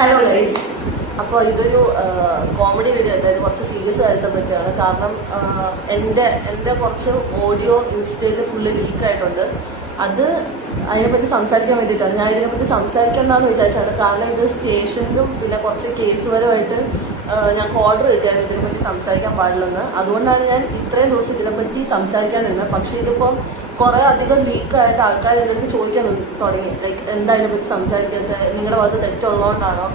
Hello guys. അപ്പോൾ ഇതൊരു comedy video അല്ല, ഇത് കുറച്ച് സീരിയസ് ആയിട്ട് പറ്റിയാണ്. കാരണം എൻ്റെ കുറച്ച് ഓഡിയോ ഇൻസ്റ്റയിൽ ഫുള്ള് ലീക്കായിട്ടുണ്ട്. അതിനെപ്പറ്റി സംസാരിക്കാൻ വേണ്ടിയിട്ടാണ് ഞാൻ ഇതിനെപ്പറ്റി സംസാരിക്കേണ്ടെന്ന് വിചാരിച്ചാണ്. കാരണം ഇത് സ്റ്റേഷനിലും പിന്നെ കുറച്ച് കേസുപരമായിട്ട് ഞങ്ങൾക്ക് ഓർഡർ കിട്ടിയായിരുന്നു ഇതിനെപ്പറ്റി സംസാരിക്കാൻ പാടില്ലെന്ന്. അതുകൊണ്ടാണ് ഞാൻ ഇത്രയും ദിവസം ഇതിനെപ്പറ്റി സംസാരിക്കാനിരുന്നത്. പക്ഷേ ഇതിപ്പം കുറേ അധികം ലീക്കായിട്ട് ആൾക്കാർ എൻ്റെ അടുത്ത് ചോദിക്കാൻ തുടങ്ങി, ലൈക്ക് എന്താ ഇതിനെപ്പറ്റി സംസാരിക്കാത്തത്, നിങ്ങളുടെ ഭാഗത്ത് തെറ്റുള്ളതുകൊണ്ടാണോ?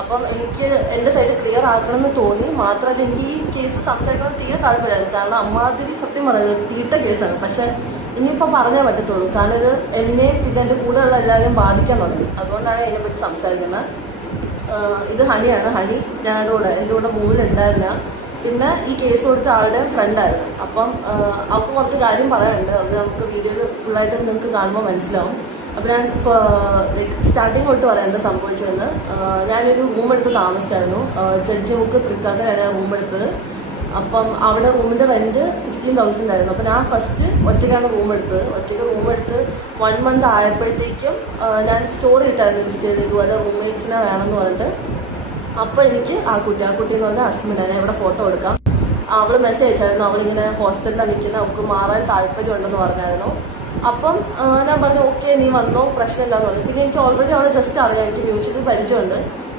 അപ്പം എനിക്ക് എൻ്റെ സൈഡ് ക്ലിയർ ആക്കണമെന്ന് തോന്നി. മാത്രമല്ല എനിക്ക് ഈ കേസ് സംസാരിക്കണം തീരെ താല്പര്യമായിരുന്നു. കാരണം അമ്മാതിരി സത്യം പറയുന്നത് തീട്ട കേസാണ്. പക്ഷെ ഇനിയിപ്പോൾ പറഞ്ഞേ പറ്റത്തുള്ളൂ. കാരണം ഇത് എന്നെയും പിന്നെ എൻ്റെ കൂടെയുള്ള എല്ലാവരും ബാധിക്കാൻ തുടങ്ങി. അതുകൊണ്ടാണ് അതിനെപ്പറ്റി സംസാരിക്കുന്നത്. ഇത് ഹണിയാണ്. ഹണി എൻ്റെ കൂടെ മൂവിലുണ്ടായിരുന്ന, പിന്നെ ഈ കേസ് കൊടുത്ത ആളുടെ ഫ്രണ്ടായിരുന്നു. അപ്പം അവർക്ക് കുറച്ച് കാര്യം പറയാനുണ്ട്. അത് നമുക്ക് വീഡിയോയിൽ ഫുള്ളായിട്ട് നിങ്ങൾക്ക് കാണുമ്പോൾ മനസ്സിലാവും. അപ്പം ഞാൻ ലൈക്ക് സ്റ്റാർട്ടിങ് തൊട്ട് പറയാം എന്താ സംഭവിച്ചതെന്ന്. ഞാനൊരു റൂം എടുത്ത് താമസിച്ചായിരുന്നു. ജഡ്ജി മുക്ക് തൃക്കാക്കരാണ് ഞാൻ റൂം എടുത്തത്. അപ്പം അവിടെ റൂമിൻ്റെ റെൻറ്റ് 15,000 ആയിരുന്നു. അപ്പം ഞാൻ ഫസ്റ്റ് ഒറ്റയ്ക്കാണ് റൂം എടുത്തത്. ഒറ്റയ്ക്ക് റൂം എടുത്ത് 1 മന്ത് ആയപ്പോഴത്തേക്കും ഞാൻ സ്റ്റോറി ഇട്ടായിരുന്നു ഇൻസ്റ്റയിൽ, ഇതുപോലെ റൂംമേറ്റ്സിനെ വേണമെന്ന് പറഞ്ഞിട്ട്. അപ്പോൾ എനിക്ക് ആ കുട്ടി എന്ന് പറഞ്ഞാൽ അസ്മിന, ഞാൻ ഇവിടെ ഫോട്ടോ എടുക്കാം. അവൾ മെസ്സേജ് അയച്ചായിരുന്നു. അവളിങ്ങനെ ഹോസ്റ്റലിലാണ് നിൽക്കുന്നത്, അവൾക്ക് മാറാൻ താല്പര്യമുണ്ടെന്ന് പറഞ്ഞായിരുന്നു. അപ്പം ഞാൻ പറഞ്ഞു ഓക്കെ നീ വന്നോ, പ്രശ്നമില്ലാന്ന് പറഞ്ഞു. പിന്നെ എനിക്ക് ഓൾറെഡി അവളെ ജസ്റ്റ് അറിയാം, എനിക്ക് മ്യൂച്വലി പരിചയമുണ്ട്,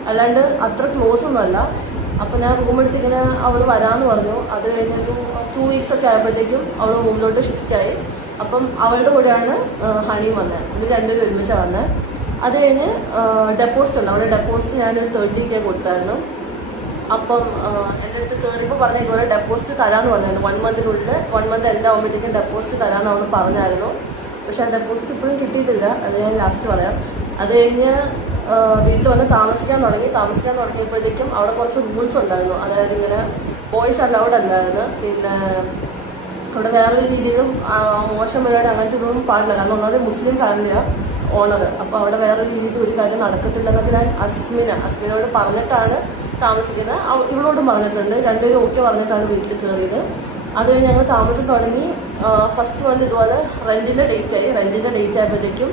അല്ലാണ്ട് അത്ര ക്ലോസ് ഒന്നുമല്ല. അപ്പം ഞാൻ റൂം എടുത്തിങ്ങനെ അവൾ വരാമെന്ന് പറഞ്ഞു. അത് കഴിഞ്ഞൊരു 2 വീക്സ് ഒക്കെ ആയപ്പോഴത്തേക്കും അവൾ റൂമിലോട്ട് ഷിഫ്റ്റായി. അപ്പം അവളുടെ കൂടെയാണ് ഹണിയും വന്നത്. ഇത് രണ്ടുപേരും ഒരുമിച്ചാണ് വന്നത്. അത് കഴിഞ്ഞ് ഡെപ്പോസിറ്റ് ഉണ്ട്. അവിടെ ഡെപ്പോസിറ്റ് ഞാനൊരു 30K കൊടുത്തായിരുന്നു. അപ്പം എൻ്റെ അടുത്ത് കയറിയപ്പോൾ പറഞ്ഞ ഇതുപോലെ ഡെപ്പോസിറ്റ് തരാമെന്ന് പറഞ്ഞായിരുന്നു. 1 മന്തിനുള്ളിൽ 1 മന്ത് എൻ്റെ ആകുമ്പോഴത്തേക്കും ഡെപ്പോസിറ്റ് തരാമെന്ന് അവൾ പറഞ്ഞായിരുന്നു. പക്ഷെ ആ ഡെപ്പോസിറ്റ് ഇപ്പോഴും കിട്ടിയിട്ടില്ല. അത് ഞാൻ ലാസ്റ്റ് പറയാം. അത് കഴിഞ്ഞ് വീട്ടിൽ വന്ന് താമസിക്കാൻ തുടങ്ങിയപ്പോഴത്തേക്കും അവിടെ കുറച്ച് റൂൾസ് ഉണ്ടായിരുന്നു. അതായത് ഇങ്ങനെ ബോയ്സ് അലൗഡ് അല്ലായിരുന്നു. പിന്നെ അവിടെ വേറൊരു രീതിയിലും മോശം പരിപാടി അങ്ങനത്തെ ഇതൊന്നും പാടില്ല. കാരണം ഒന്നാമത് മുസ്ലിം ഫാമിലിയാണ് ഓണർ. അപ്പോൾ അവിടെ വേറെ രീതിയിൽ ഒരു കാര്യം നടക്കത്തില്ല എന്നൊക്കെ ഞാൻ അസ്മിനോട് പറഞ്ഞിട്ടാണ് താമസിക്കുന്നത്. ഇവളോടും പറഞ്ഞിട്ടുണ്ട്. രണ്ടുപേരും ഓക്കെ പറഞ്ഞിട്ടാണ് വീട്ടിൽ കയറിയത്. അത് കഴിഞ്ഞ് ഞങ്ങൾ താമസം തുടങ്ങി. ഫസ്റ്റ് വന്ന് ഇതുപോലെ റെൻറ്റിൻ്റെ ഡേറ്റ് ആയപ്പോഴത്തേക്കും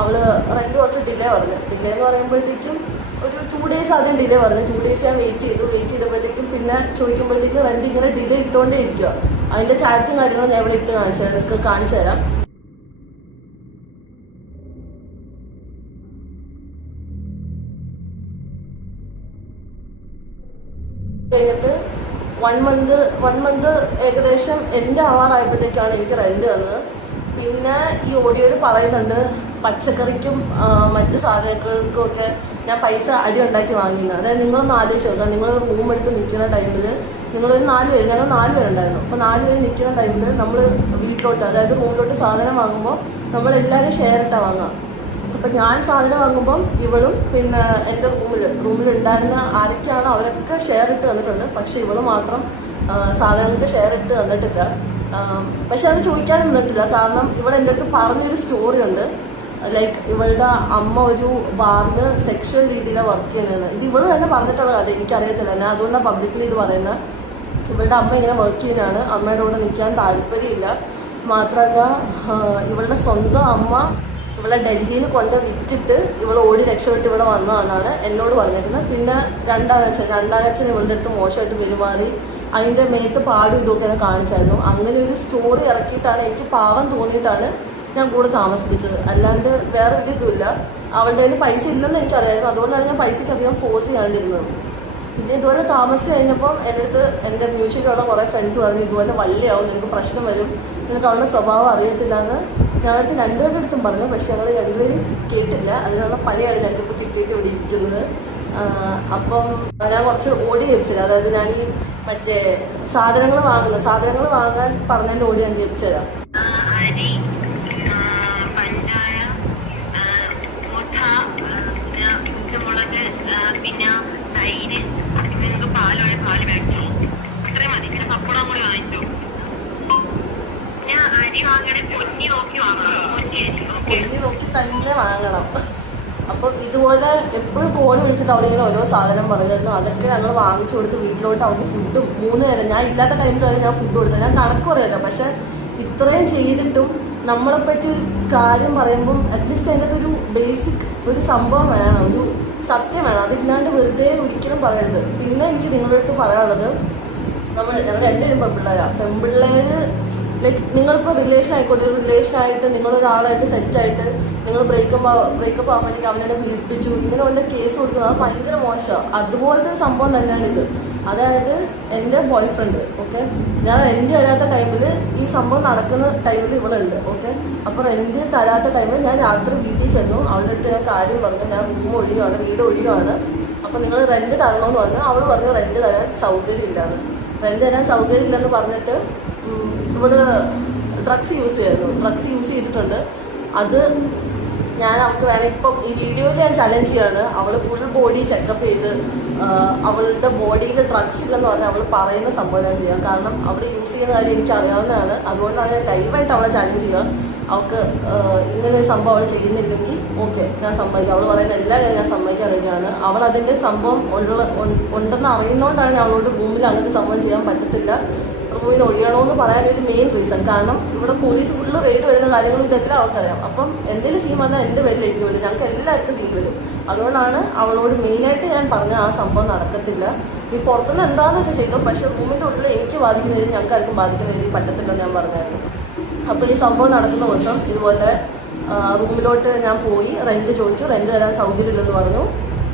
അവൾ റെൻറ്റ് കുറച്ച് ഡിലേ പറഞ്ഞു. ഡിലേ എന്ന് പറയുമ്പോഴത്തേക്കും ഒരു 2 ഡേയ്സ് ആദ്യം ഡിലേ പറഞ്ഞു. 2 ഡേയ്സ് ഞാൻ വെയിറ്റ് ചെയ്തപ്പോഴത്തേക്കും പിന്നെ ചോദിക്കുമ്പോഴത്തേക്കും റെൻറ്റ് ഇങ്ങനെ ഡിലേ ഇട്ടുകൊണ്ടേ ഇരിക്കുക. അതിൻ്റെ ചാറ്റും കാര്യങ്ങളും ഞാൻ ഇവിടെ ഇട്ട് കാണിച്ചു തരാം. കഴിഞ്ഞിട്ട് 1 മന്ത് ഏകദേശം എൻ്റെ ആവാറായപ്പോഴത്തേക്കാണ് എനിക്ക് റെൻറ്റ് തന്നത്. പിന്നെ ഈ ഓഡിയോയിൽ പറയുന്നുണ്ട് പച്ചക്കറിക്കും മറ്റ് സാധനങ്ങൾക്കും ഒക്കെ ഞാൻ പൈസ അടി ഉണ്ടാക്കി വാങ്ങിയത്. അതായത് നിങ്ങളൊന്ന് ആലോചിച്ച് നോക്കുക, നിങ്ങൾ റൂം എടുത്ത് നിൽക്കുന്ന ടൈമിൽ നിങ്ങളൊരു 4 പേര്, ഞങ്ങൾ 4 പേരുണ്ടായിരുന്നു. അപ്പോൾ 4 പേര് നിൽക്കുന്ന ടൈമിൽ നമ്മൾ വീട്ടിലോട്ട്, അതായത് റൂമിലോട്ട് സാധനം വാങ്ങുമ്പോൾ നമ്മളെല്ലാവരും ഷെയർ ഇട്ടാണ് വാങ്ങുക. അപ്പം ഞാൻ സാധനം വാങ്ങുമ്പം ഇവളും പിന്നെ എൻ്റെ റൂമിലുണ്ടായിരുന്ന ആരൊക്കെയാണോ അവരൊക്കെ ഷെയർ ഇട്ട് തന്നിട്ടുണ്ട്. പക്ഷെ ഇവള് മാത്രം സാധനങ്ങൾക്ക് ഷെയർ ഇട്ട് തന്നിട്ടില്ല. പക്ഷെ അത് ചോദിക്കാനും നിന്നിട്ടില്ല. കാരണം ഇവിടെ എൻ്റെ അടുത്ത് പറഞ്ഞൊരു സ്റ്റോറി ഉണ്ട്. ലൈക്ക് ഇവളുടെ അമ്മ ഒരു ബാറിന് സെക്ഷൽ രീതിയിലാണ് വർക്ക് ചെയ്യുന്നത്. ഇത് ഇവള് തന്നെ പറഞ്ഞിട്ടുള്ള കഥ, എനിക്കറിയത്തില്ല. ഞാൻ അതുകൊണ്ടാണ് പബ്ലിക്കലി ഇത് പറയുന്നത്. ഇവളുടെ അമ്മ ഇങ്ങനെ വർക്ക് ചെയ്യുന്നതാണ്. അമ്മയുടെ കൂടെ നിൽക്കാൻ താല്പര്യമില്ല. മാത്രമല്ല ഇവളുടെ സ്വന്തം അമ്മ ഇവളെ ഡൽഹിയിൽ കൊണ്ട് വിറ്റിട്ട് ഇവൾ ഓടി രക്ഷപ്പെട്ട് ഇവിടെ വന്നതെന്നാണ് എന്നോട് പറഞ്ഞിരുന്നത്. പിന്നെ രണ്ടാനച്ഛൻ ഇവളുടെ അടുത്ത് മോശമായിട്ട് പെരുമാറി, അതിൻ്റെ മേത്ത് പാടും ഇതൊക്കെ എന്നെ കാണിച്ചായിരുന്നു. അങ്ങനെ ഒരു സ്റ്റോറി ഇറക്കിയിട്ടാണ് എനിക്ക് പാവം തോന്നിയിട്ടാണ് ഞാൻ കൂടെ താമസിപ്പിച്ചത്. അല്ലാണ്ട് വേറെ ഒരു ഇതുമില്ല. അവളുടെ കയ്യിൽ പൈസ ഇല്ലെന്ന് എനിക്കറിയായിരുന്നു. അതുകൊണ്ടാണ് ഞാൻ പൈസയ്ക്ക് അധികം ഫോഴ്സ് ചെയ്യാണ്ടിരുന്നത്. പിന്നെ ഇതുപോലെ താമസിച്ച് കഴിഞ്ഞപ്പോൾ എൻ്റെ അടുത്ത് എൻ്റെ മ്യൂച്വലുള്ള കുറേ ഫ്രണ്ട്സ് പറഞ്ഞു ഇതുപോലെ വള്ളിയാവും, നിങ്ങൾക്ക് പ്രശ്നം വരും, നിങ്ങൾക്ക് അവളുടെ സ്വഭാവം അറിയത്തില്ല എന്ന് ഞങ്ങളടുത്ത് 2 പേരുടെ അടുത്തും പറഞ്ഞു. പക്ഷെ ഞങ്ങൾ 2 പേരും കേട്ടില്ല. അതിനുള്ള പണിയാണ് ഞങ്ങൾക്കിപ്പോൾ കിട്ടിയിട്ട് ഇവിടെ ഇരിക്കുന്നത്. അപ്പം ഞാൻ കുറച്ച് ഓടി കേൾപ്പിച്ചില്ല. അതായത് ഞാൻ ഈ മറ്റേ സാധനങ്ങൾ വാങ്ങാൻ പറഞ്ഞതിൻ്റെ ഓടി ഞാൻ കേൾപ്പിച്ചു തരാം. പിന്നെ തൈര്, നിങ്ങൾക്ക് പാല് വാങ്ങിച്ചോ, അത്രയും മതി. പിന്നെ പപ്പടം കൂടി വാങ്ങിച്ചോ. ഞാൻ അരി വാങ്ങണേ പൊന്നി നോക്കി വാങ്ങണം. പൊന്നി നോക്കി തന്നെ വാങ്ങണം. അപ്പം ഇതുപോലെ എപ്പോഴും കോളി വിളിച്ചിട്ട് അവളിങ്ങനെ ഓരോ സാധനം പറയുമായിരുന്നു. അതൊക്കെ ഞങ്ങൾ വാങ്ങിച്ചു കൊടുത്ത് വീട്ടിലോട്ട് അവർക്ക് ഫുഡും 3 നേരം, ഞാൻ ഇല്ലാത്ത ടൈമിൽ വരെ ഞാൻ ഫുഡ് കൊടുത്തത്. ഞാൻ കണക്ക് പറയല്ല. പക്ഷെ ഇത്രയും ചെയ്തിട്ടും നമ്മളെപ്പറ്റി ഒരു കാര്യം പറയുമ്പം അറ്റ്ലീസ്റ്റ് അതിൻ്റെ ഒരു ബേസിക് ഒരു സംഭവം വേണം, ഒരു സത്യമാണ്, അതില്ലാണ്ട് വെറുതെ ഒരിക്കലും പറയരുത്. പിന്നെ എനിക്ക് നിങ്ങളുടെ അടുത്ത് പറയാനുള്ളത്, ഞങ്ങൾ രണ്ടുപേരും പെൺപിള്ളേര് ലൈക്ക് നിങ്ങളിപ്പോൾ റിലേഷൻ ആയിക്കോട്ടെ, ഒരു റിലേഷനായിട്ട് നിങ്ങളൊരാളായിട്ട് സെറ്റായിട്ട് നിങ്ങൾ ബ്രേക്കപ്പ് ആകുമ്പോഴത്തേക്ക് അവനെ പീഡിപ്പിച്ചു ഇങ്ങനെ കൊണ്ട് കേസ് കൊടുക്കുന്നത് അത് ഭയങ്കര മോശമാണ്. അതുപോലത്തെ ഒരു സംഭവം തന്നെയാണ് ഇത്. അതായത് എൻ്റെ ബോയ് ഫ്രണ്ട്, ഓക്കെ, ഞാൻ റെന്റ് തരാത്ത ടൈമിൽ ഈ സംഭവം നടക്കുന്ന ടൈമിൽ ഇവളുണ്ട്, ഓക്കെ. അപ്പോൾ റെന്റ് തരാത്ത ടൈമിൽ ഞാൻ രാത്രി വീട്ടിൽ ചെന്നു, അവളുടെ അടുത്ത് ഞാൻ കാര്യം പറഞ്ഞു, ഞാൻ റൂം ഒഴിയുകയാണ്, വീട് ഒഴിയുകയാണ്, അപ്പോൾ നിങ്ങൾ റെന്റ് തരണമെന്ന് പറഞ്ഞു. അവൾ പറഞ്ഞു റെന്റ് തരാൻ സൗകര്യമില്ലാന്ന്. റെന്റ് തരാൻ സൗകര്യമില്ലെന്ന് പറഞ്ഞിട്ട് ഇവള് ഡ്രഗ്സ് യൂസ് ചെയ്തിട്ടുണ്ട്. അത് ഞാൻ അവൾക്ക് വേണം ഇപ്പം ഈ വീഡിയോയിൽ ഞാൻ ചലഞ്ച് ചെയ്യാണ്. അവൾ ഫുൾ ബോഡി ചെക്കപ്പ് ചെയ്ത് അവളുടെ ബോഡിയിൽ ഡ്രഗ്സ് ഇല്ലെന്ന് പറഞ്ഞാൽ അവൾ പറയുന്ന സംഭവം ഞാൻ ചെയ്യാം. കാരണം അവൾ യൂസ് ചെയ്യുന്ന കാര്യം എനിക്ക് അറിയാവുന്നതാണ്. അതുകൊണ്ടാണ് ഞാൻ ലൈവായിട്ട് അവളെ ചലഞ്ച് ചെയ്യുക. അവൾക്ക് ഇങ്ങനെ ഒരു സംഭവം അവൾ ചെയ്യുന്നില്ലെങ്കിൽ ഓക്കെ, ഞാൻ സമ്മതിക്കാം. അവൾ പറയുന്ന എല്ലാ കാര്യം ഞാൻ സമ്മതിക്കാൻ റെഡിയാണ്. അവൾ അതിൻ്റെ സംഭവം ഉണ്ടെന്ന് അറിയുന്നതുകൊണ്ടാണ് ഞാൻ അവളോട് റൂമിൽ അങ്ങനത്തെ സംഭവം ചെയ്യാൻ പറ്റത്തില്ല, റൂമിൽ നിന്ന് ഒഴിയണമെന്ന് പറയാനൊരു മെയിൻ റീസൺ. കാരണം ഇവിടെ പോലീസ് ഫുള്ള് റെയ്ഡ് വരുന്ന കാര്യങ്ങൾ ഇതെല്ലാം അവൾക്കറിയാം. അപ്പം എന്തെങ്കിലും സീൻ വന്നാൽ എൻ്റെ പേരിലേക്ക് വരും, ഞങ്ങൾക്ക് എല്ലാവർക്കും സീൻ വരും. അതുകൊണ്ടാണ് അവളോട് മെയിനായിട്ട് ഞാൻ പറഞ്ഞ ആ സംഭവം നടക്കത്തില്ല, നീ പുറത്തുനിന്ന് എന്താണെന്ന് വെച്ചാൽ ചെയ്തോ, പക്ഷേ റൂമിൻ്റെ ഉള്ളിൽ എനിക്ക് ബാധിക്കുന്ന രീതി ഞങ്ങൾക്ക് ആർക്കും ബാധിക്കുന്ന രീതി പറ്റത്തില്ലെന്ന് ഞാൻ പറഞ്ഞായിരുന്നു. അപ്പോൾ ഈ സംഭവം നടക്കുന്ന ദിവസം ഇതുപോലെ റൂമിലോട്ട് ഞാൻ പോയി റെന്റ് ചോദിച്ചു, റെന്റ് തരാൻ സൗകര്യമില്ലെന്ന് പറഞ്ഞു.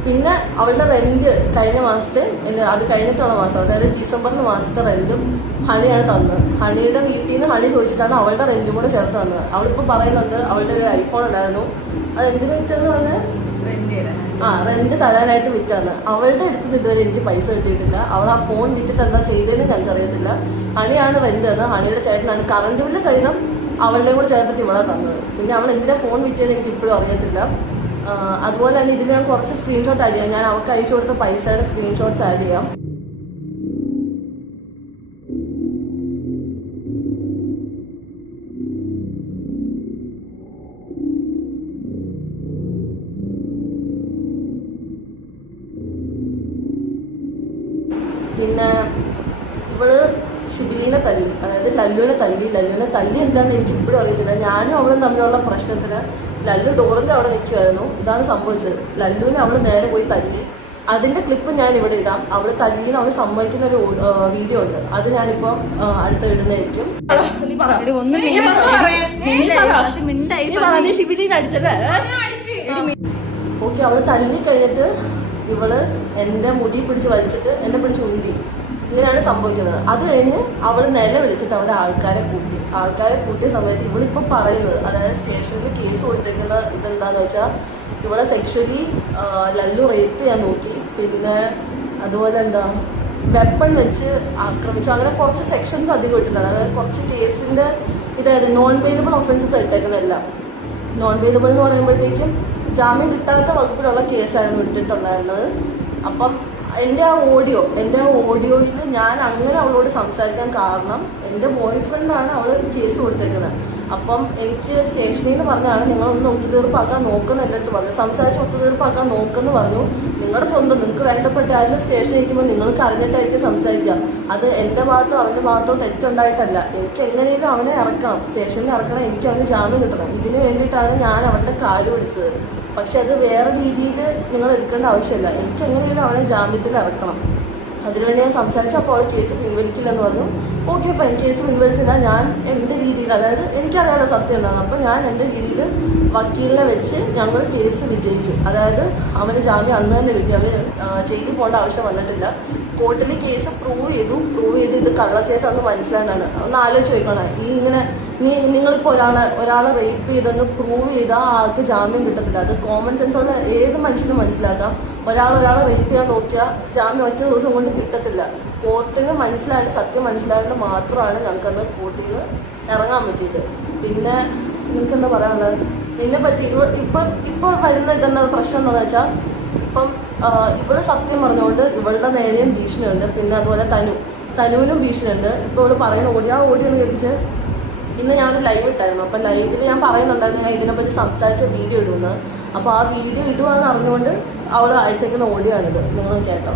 പിന്നെ അവളുടെ റെന്റ് കഴിഞ്ഞ മാസത്തെ അത് കഴിഞ്ഞിട്ടുള്ള മാസം, അതായത് ഡിസംബറിന് മാസത്തെ റെന്റും ഹണിയാണ് തന്നത്. ഹണിയുടെ വീട്ടിൽ നിന്ന് ഹണി ചോദിച്ചിട്ടാണ് അവളുടെ റെന്റും കൂടെ ചേർത്ത് തന്നത്. അവളിപ്പോൾ പറയുന്നുണ്ട് അവളുടെ ഒരു ഐഫോൺ ഉണ്ടായിരുന്നു, അത് എന്തിനു വിറ്റെന്ന് പറഞ്ഞാൽ റെന്റ് തരാനായിട്ട് വിറ്റാണ്. അവളുടെ അടുത്ത് ഇതുവരെ എനിക്ക് പൈസ കിട്ടിയിട്ടില്ല. അവൾ ആ ഫോൺ വിറ്റിട്ട് എന്താ ചെയ്തതെന്ന് ഞങ്ങൾക്ക് അറിയത്തില്ല. ഹണിയാണ് റെന്റ് തന്നത്, ഹണിയുടെ ചേട്ടനാണ് കറണ്ട് ബില്ല് സഹിതം അവളുടെ കൂടെ ചേർത്തിട്ട് ഇവളെ തന്നത്. പിന്നെ അവൾ എന്തിനാ ഫോൺ വിറ്റതെന്ന് എനിക്ക് ഇപ്പോഴും അറിയത്തില്ല. അതുപോലെ തന്നെ ഇതിൽ ഞാൻ കുറച്ച് സ്ക്രീൻഷോട്ട് ആഡ് ചെയ്യാം, ഞാൻ അവൾക്ക് അയച്ചു കൊടുത്ത പൈസയുടെ സ്ക്രീൻഷോട്ട്സ് ആഡ് ചെയ്യാം. പിന്നെ ഇവള് ഷിബിലിനെ തല്ലി, അതായത് ലല്ലുവിനെ തല്ലി എന്താണെന്ന് എനിക്ക് ഇപ്പോഴും അറിയത്തില്ല. ഞാനും അവളും തമ്മിലുള്ള പ്രശ്നത്തിന് ലല്ലു ഡോറിന്റെ അവിടെ നിൽക്കുമായിരുന്നു. ഇതാണ് സംഭവിച്ചത്, ലല്ലുവിനെ അവള് നേരെ പോയി തല്ലി. അതിന്റെ ക്ലിപ്പ് ഞാൻ ഇവിടെ ഇടാം. അവള് തല്ലിന്ന് അവള് സമ്മതിക്കുന്ന ഒരു വീഡിയോ ഉണ്ട്, അത് ഞാനിപ്പം അടുത്ത് ഇടുന്നതായിരിക്കും. ഓക്കെ, അവള് തല്ലി കഴിഞ്ഞിട്ട് ഇവള് എന്റെ മുടി പിടിച്ച് വലിച്ചിട്ട് എന്നെ പിടിച്ച് ഉന്തി, ഇങ്ങനെയാണ് സംഭവിക്കുന്നത്. അത് കഴിഞ്ഞ് അവൾ നില വിളിച്ചിട്ട് അവിടെ ആൾക്കാരെ കൂട്ടിയ സമയത്ത് ഇവളിപ്പോൾ പറയുന്നത്, അതായത് സ്റ്റേഷനിൽ കേസ് കൊടുത്തേക്കുന്ന ഇതെന്താന്ന് വെച്ചാൽ ഇവളെ സെക്ഷലി ലല്ലു റേപ്പ് ചെയ്യാൻ നോക്കി, പിന്നെ അതുപോലെ എന്താ വെപ്പൺ വെച്ച് ആക്രമിച്ചു, അങ്ങനെ കുറച്ച് സെക്ഷൻസ് അധികം ഇട്ടിട്ടുണ്ട്. അതായത് കുറച്ച് കേസിന്റെ ഇതായത് നോൺ വെയിലബിൾ ഒഫൻസസ് ഇട്ടേക്കുന്നതല്ല. നോൺ വെയിലബിൾ എന്ന് പറയുമ്പോഴത്തേക്കും ജാമ്യം കിട്ടാത്ത വകുപ്പിലുള്ള കേസായിരുന്നു ഇട്ടിട്ടുണ്ടായിരുന്നത്. അപ്പം എൻ്റെ ആ ഓഡിയോയിൽ ഞാൻ അങ്ങനെ അവളോട് സംസാരിക്കാൻ കാരണം എൻ്റെ ബോയ് ഫ്രണ്ടാണ് അവൾ കേസ് കൊടുത്തേക്കുന്നത്. അപ്പം എനിക്ക് സ്റ്റേഷനിൽ നിന്ന് പറഞ്ഞാണ് നിങ്ങളൊന്ന് ഒത്തുതീർപ്പാക്കാൻ നോക്കുന്ന എൻ്റെ അടുത്ത് പറഞ്ഞു, സംസാരിച്ച് ഒത്തുതീർപ്പാക്കാൻ നോക്കുമെന്ന് പറഞ്ഞു. നിങ്ങളുടെ സ്വന്തം നിങ്ങൾക്ക് വേണ്ടപ്പെട്ട ആരും സ്റ്റേഷനിൽ ഇരിക്കുമ്പോൾ നിങ്ങൾക്ക് അറിഞ്ഞിട്ടായിരിക്കും സംസാരിക്കുക. അത് എൻ്റെ ഭാഗത്തോ അവൻ്റെ ഭാഗത്തോ തെറ്റുണ്ടായിട്ടല്ല. എനിക്ക് എങ്ങനെയും അവനെ ഇറക്കണം, സ്റ്റേഷനിൽ ഇറക്കണം, എനിക്ക് അവന് ജാമ്യം കിട്ടണം. ഇതിന് വേണ്ടിയിട്ടാണ് ഞാൻ അവൻ്റെ കാല് പിടിച്ചത്. പക്ഷെ അത് വേറെ രീതിയിൽ നിങ്ങൾ എടുക്കേണ്ട ആവശ്യമില്ല, എനിക്ക് എങ്ങനെയും അവനെ ജാമ്യത്തിൽ ഇറക്കണം. അതിനുവേണ്ടി ഞാൻ സംസാരിച്ചു. അപ്പോൾ അവൾ കേസ് പിൻവലിക്കില്ലെന്ന് പറഞ്ഞു. ഓക്കെ ഫൈൻ, കേസ് പിൻവലിച്ചില്ല. ഞാൻ എൻ്റെ രീതിയിൽ, അതായത് എനിക്കറിയാലോ സത്യം എന്താണ്, അപ്പോൾ ഞാൻ എൻ്റെ രീതിയിൽ വക്കീലിനെ വെച്ച് ഞങ്ങൾ കേസ് വിജയിച്ചു. അതായത് അവന് ജാമ്യം അന്ന് തന്നെ കിട്ടി, അവന് ജയിലിൽ പോകേണ്ട ആവശ്യം വന്നിട്ടില്ല. കോർട്ടിൽ കേസ് പ്രൂവ് ചെയ്ത് ഇത് കള്ളക്കേസാണെന്ന് മനസ്സിലാണ്ടാണ്. ഒന്ന് ആലോചിച്ച് നോക്കണം, ഈ ഇങ്ങനെ നിങ്ങളിപ്പോൾ ഒരാളെ റേപ്പ് ചെയ്തെന്ന് പ്രൂവ് ചെയ്താൽ ആൾക്ക് ജാമ്യം കിട്ടത്തില്ല. അത് കോമൺ സെൻസ് ഉള്ള ഏത് മനുഷ്യനും മനസ്സിലാക്കാം. ഒരാളെ റേപ്പ് ചെയ്യാൻ നോക്കിയാൽ ജാമ്യം ഒറ്റ ദിവസം കൊണ്ട് കിട്ടത്തില്ല. കോർട്ടിന് സത്യം മനസ്സിലായതുകൊണ്ട് മാത്രമാണ് ഞങ്ങൾക്കന്ന് കോർട്ടിൽ നിന്ന് ഇറങ്ങാൻ പറ്റിയത്. പിന്നെ നിങ്ങൾക്ക് എന്താ പറയാനുള്ളത് നിന്നെ പറ്റി? ഇപ്പൊ വരുന്ന ഇതെന്താ പ്രശ്നം എന്താണെന്ന് വെച്ചാൽ, ഇപ്പം ഇവള് സത്യം പറഞ്ഞുകൊണ്ട് ഇവളുടെ നേരെയും ഭീഷണിയുണ്ട്. പിന്നെ അതുപോലെ തനുവിനും ഭീഷണിയുണ്ട്. ഇപ്പൊ ഇവള് പറയുന്ന ഓഡിയോ ഒന്ന് കേൾപ്പിച്ച് ഇന്ന് ഞാനൊരു ലൈവ് ഇട്ടായിരുന്നു. അപ്പം ലൈവിൽ ഞാൻ പറയുന്നുണ്ടായിരുന്നു ഞാൻ ഇതിനെപ്പറ്റി സംസാരിച്ച വീഡിയോ ഇടുമെന്ന്. അപ്പോൾ ആ വീഡിയോ ഇടുവാന്ന് അറിഞ്ഞുകൊണ്ട് അവൾ അയച്ചേക്കുന്ന ഓഡിയോ ആണിത്, നിങ്ങൾ കേട്ടോ.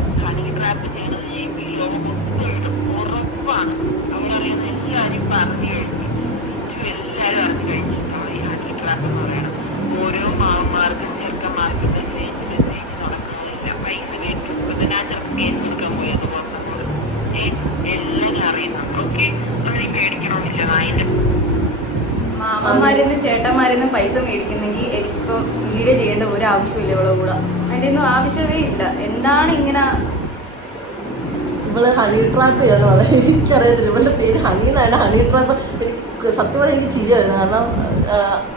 ഓരോ മാവന്മാർക്കും ചെറുക്കന്മാർക്കും മെസ്സേജ് അച്ഛന്മാരെന്നും പൈസ മേടിക്കുന്നെങ്കിൽ എനിക്കിപ്പം വീഡിയോ ചെയ്യേണ്ട ഒരു ആവശ്യമില്ല ഇവളെ കൂടെ. അതിന്റെ ഒന്നും ആവശ്യമേ ഇല്ല. എന്താണ് ഇങ്ങനെ ഇവള് ഹണി ട്രാപ്പ് ചെയ്യാന്ന് പറയാം. എനിക്കറിയത്തില്ല ഇവളുടെ പേര് ഹണി എന്നാണ്. ഹണി ട്രാപ്പ് എനിക്ക് സത്യം പറഞ്ഞാൽ എനിക്ക് ചിരി വരുന്നത്. കാരണം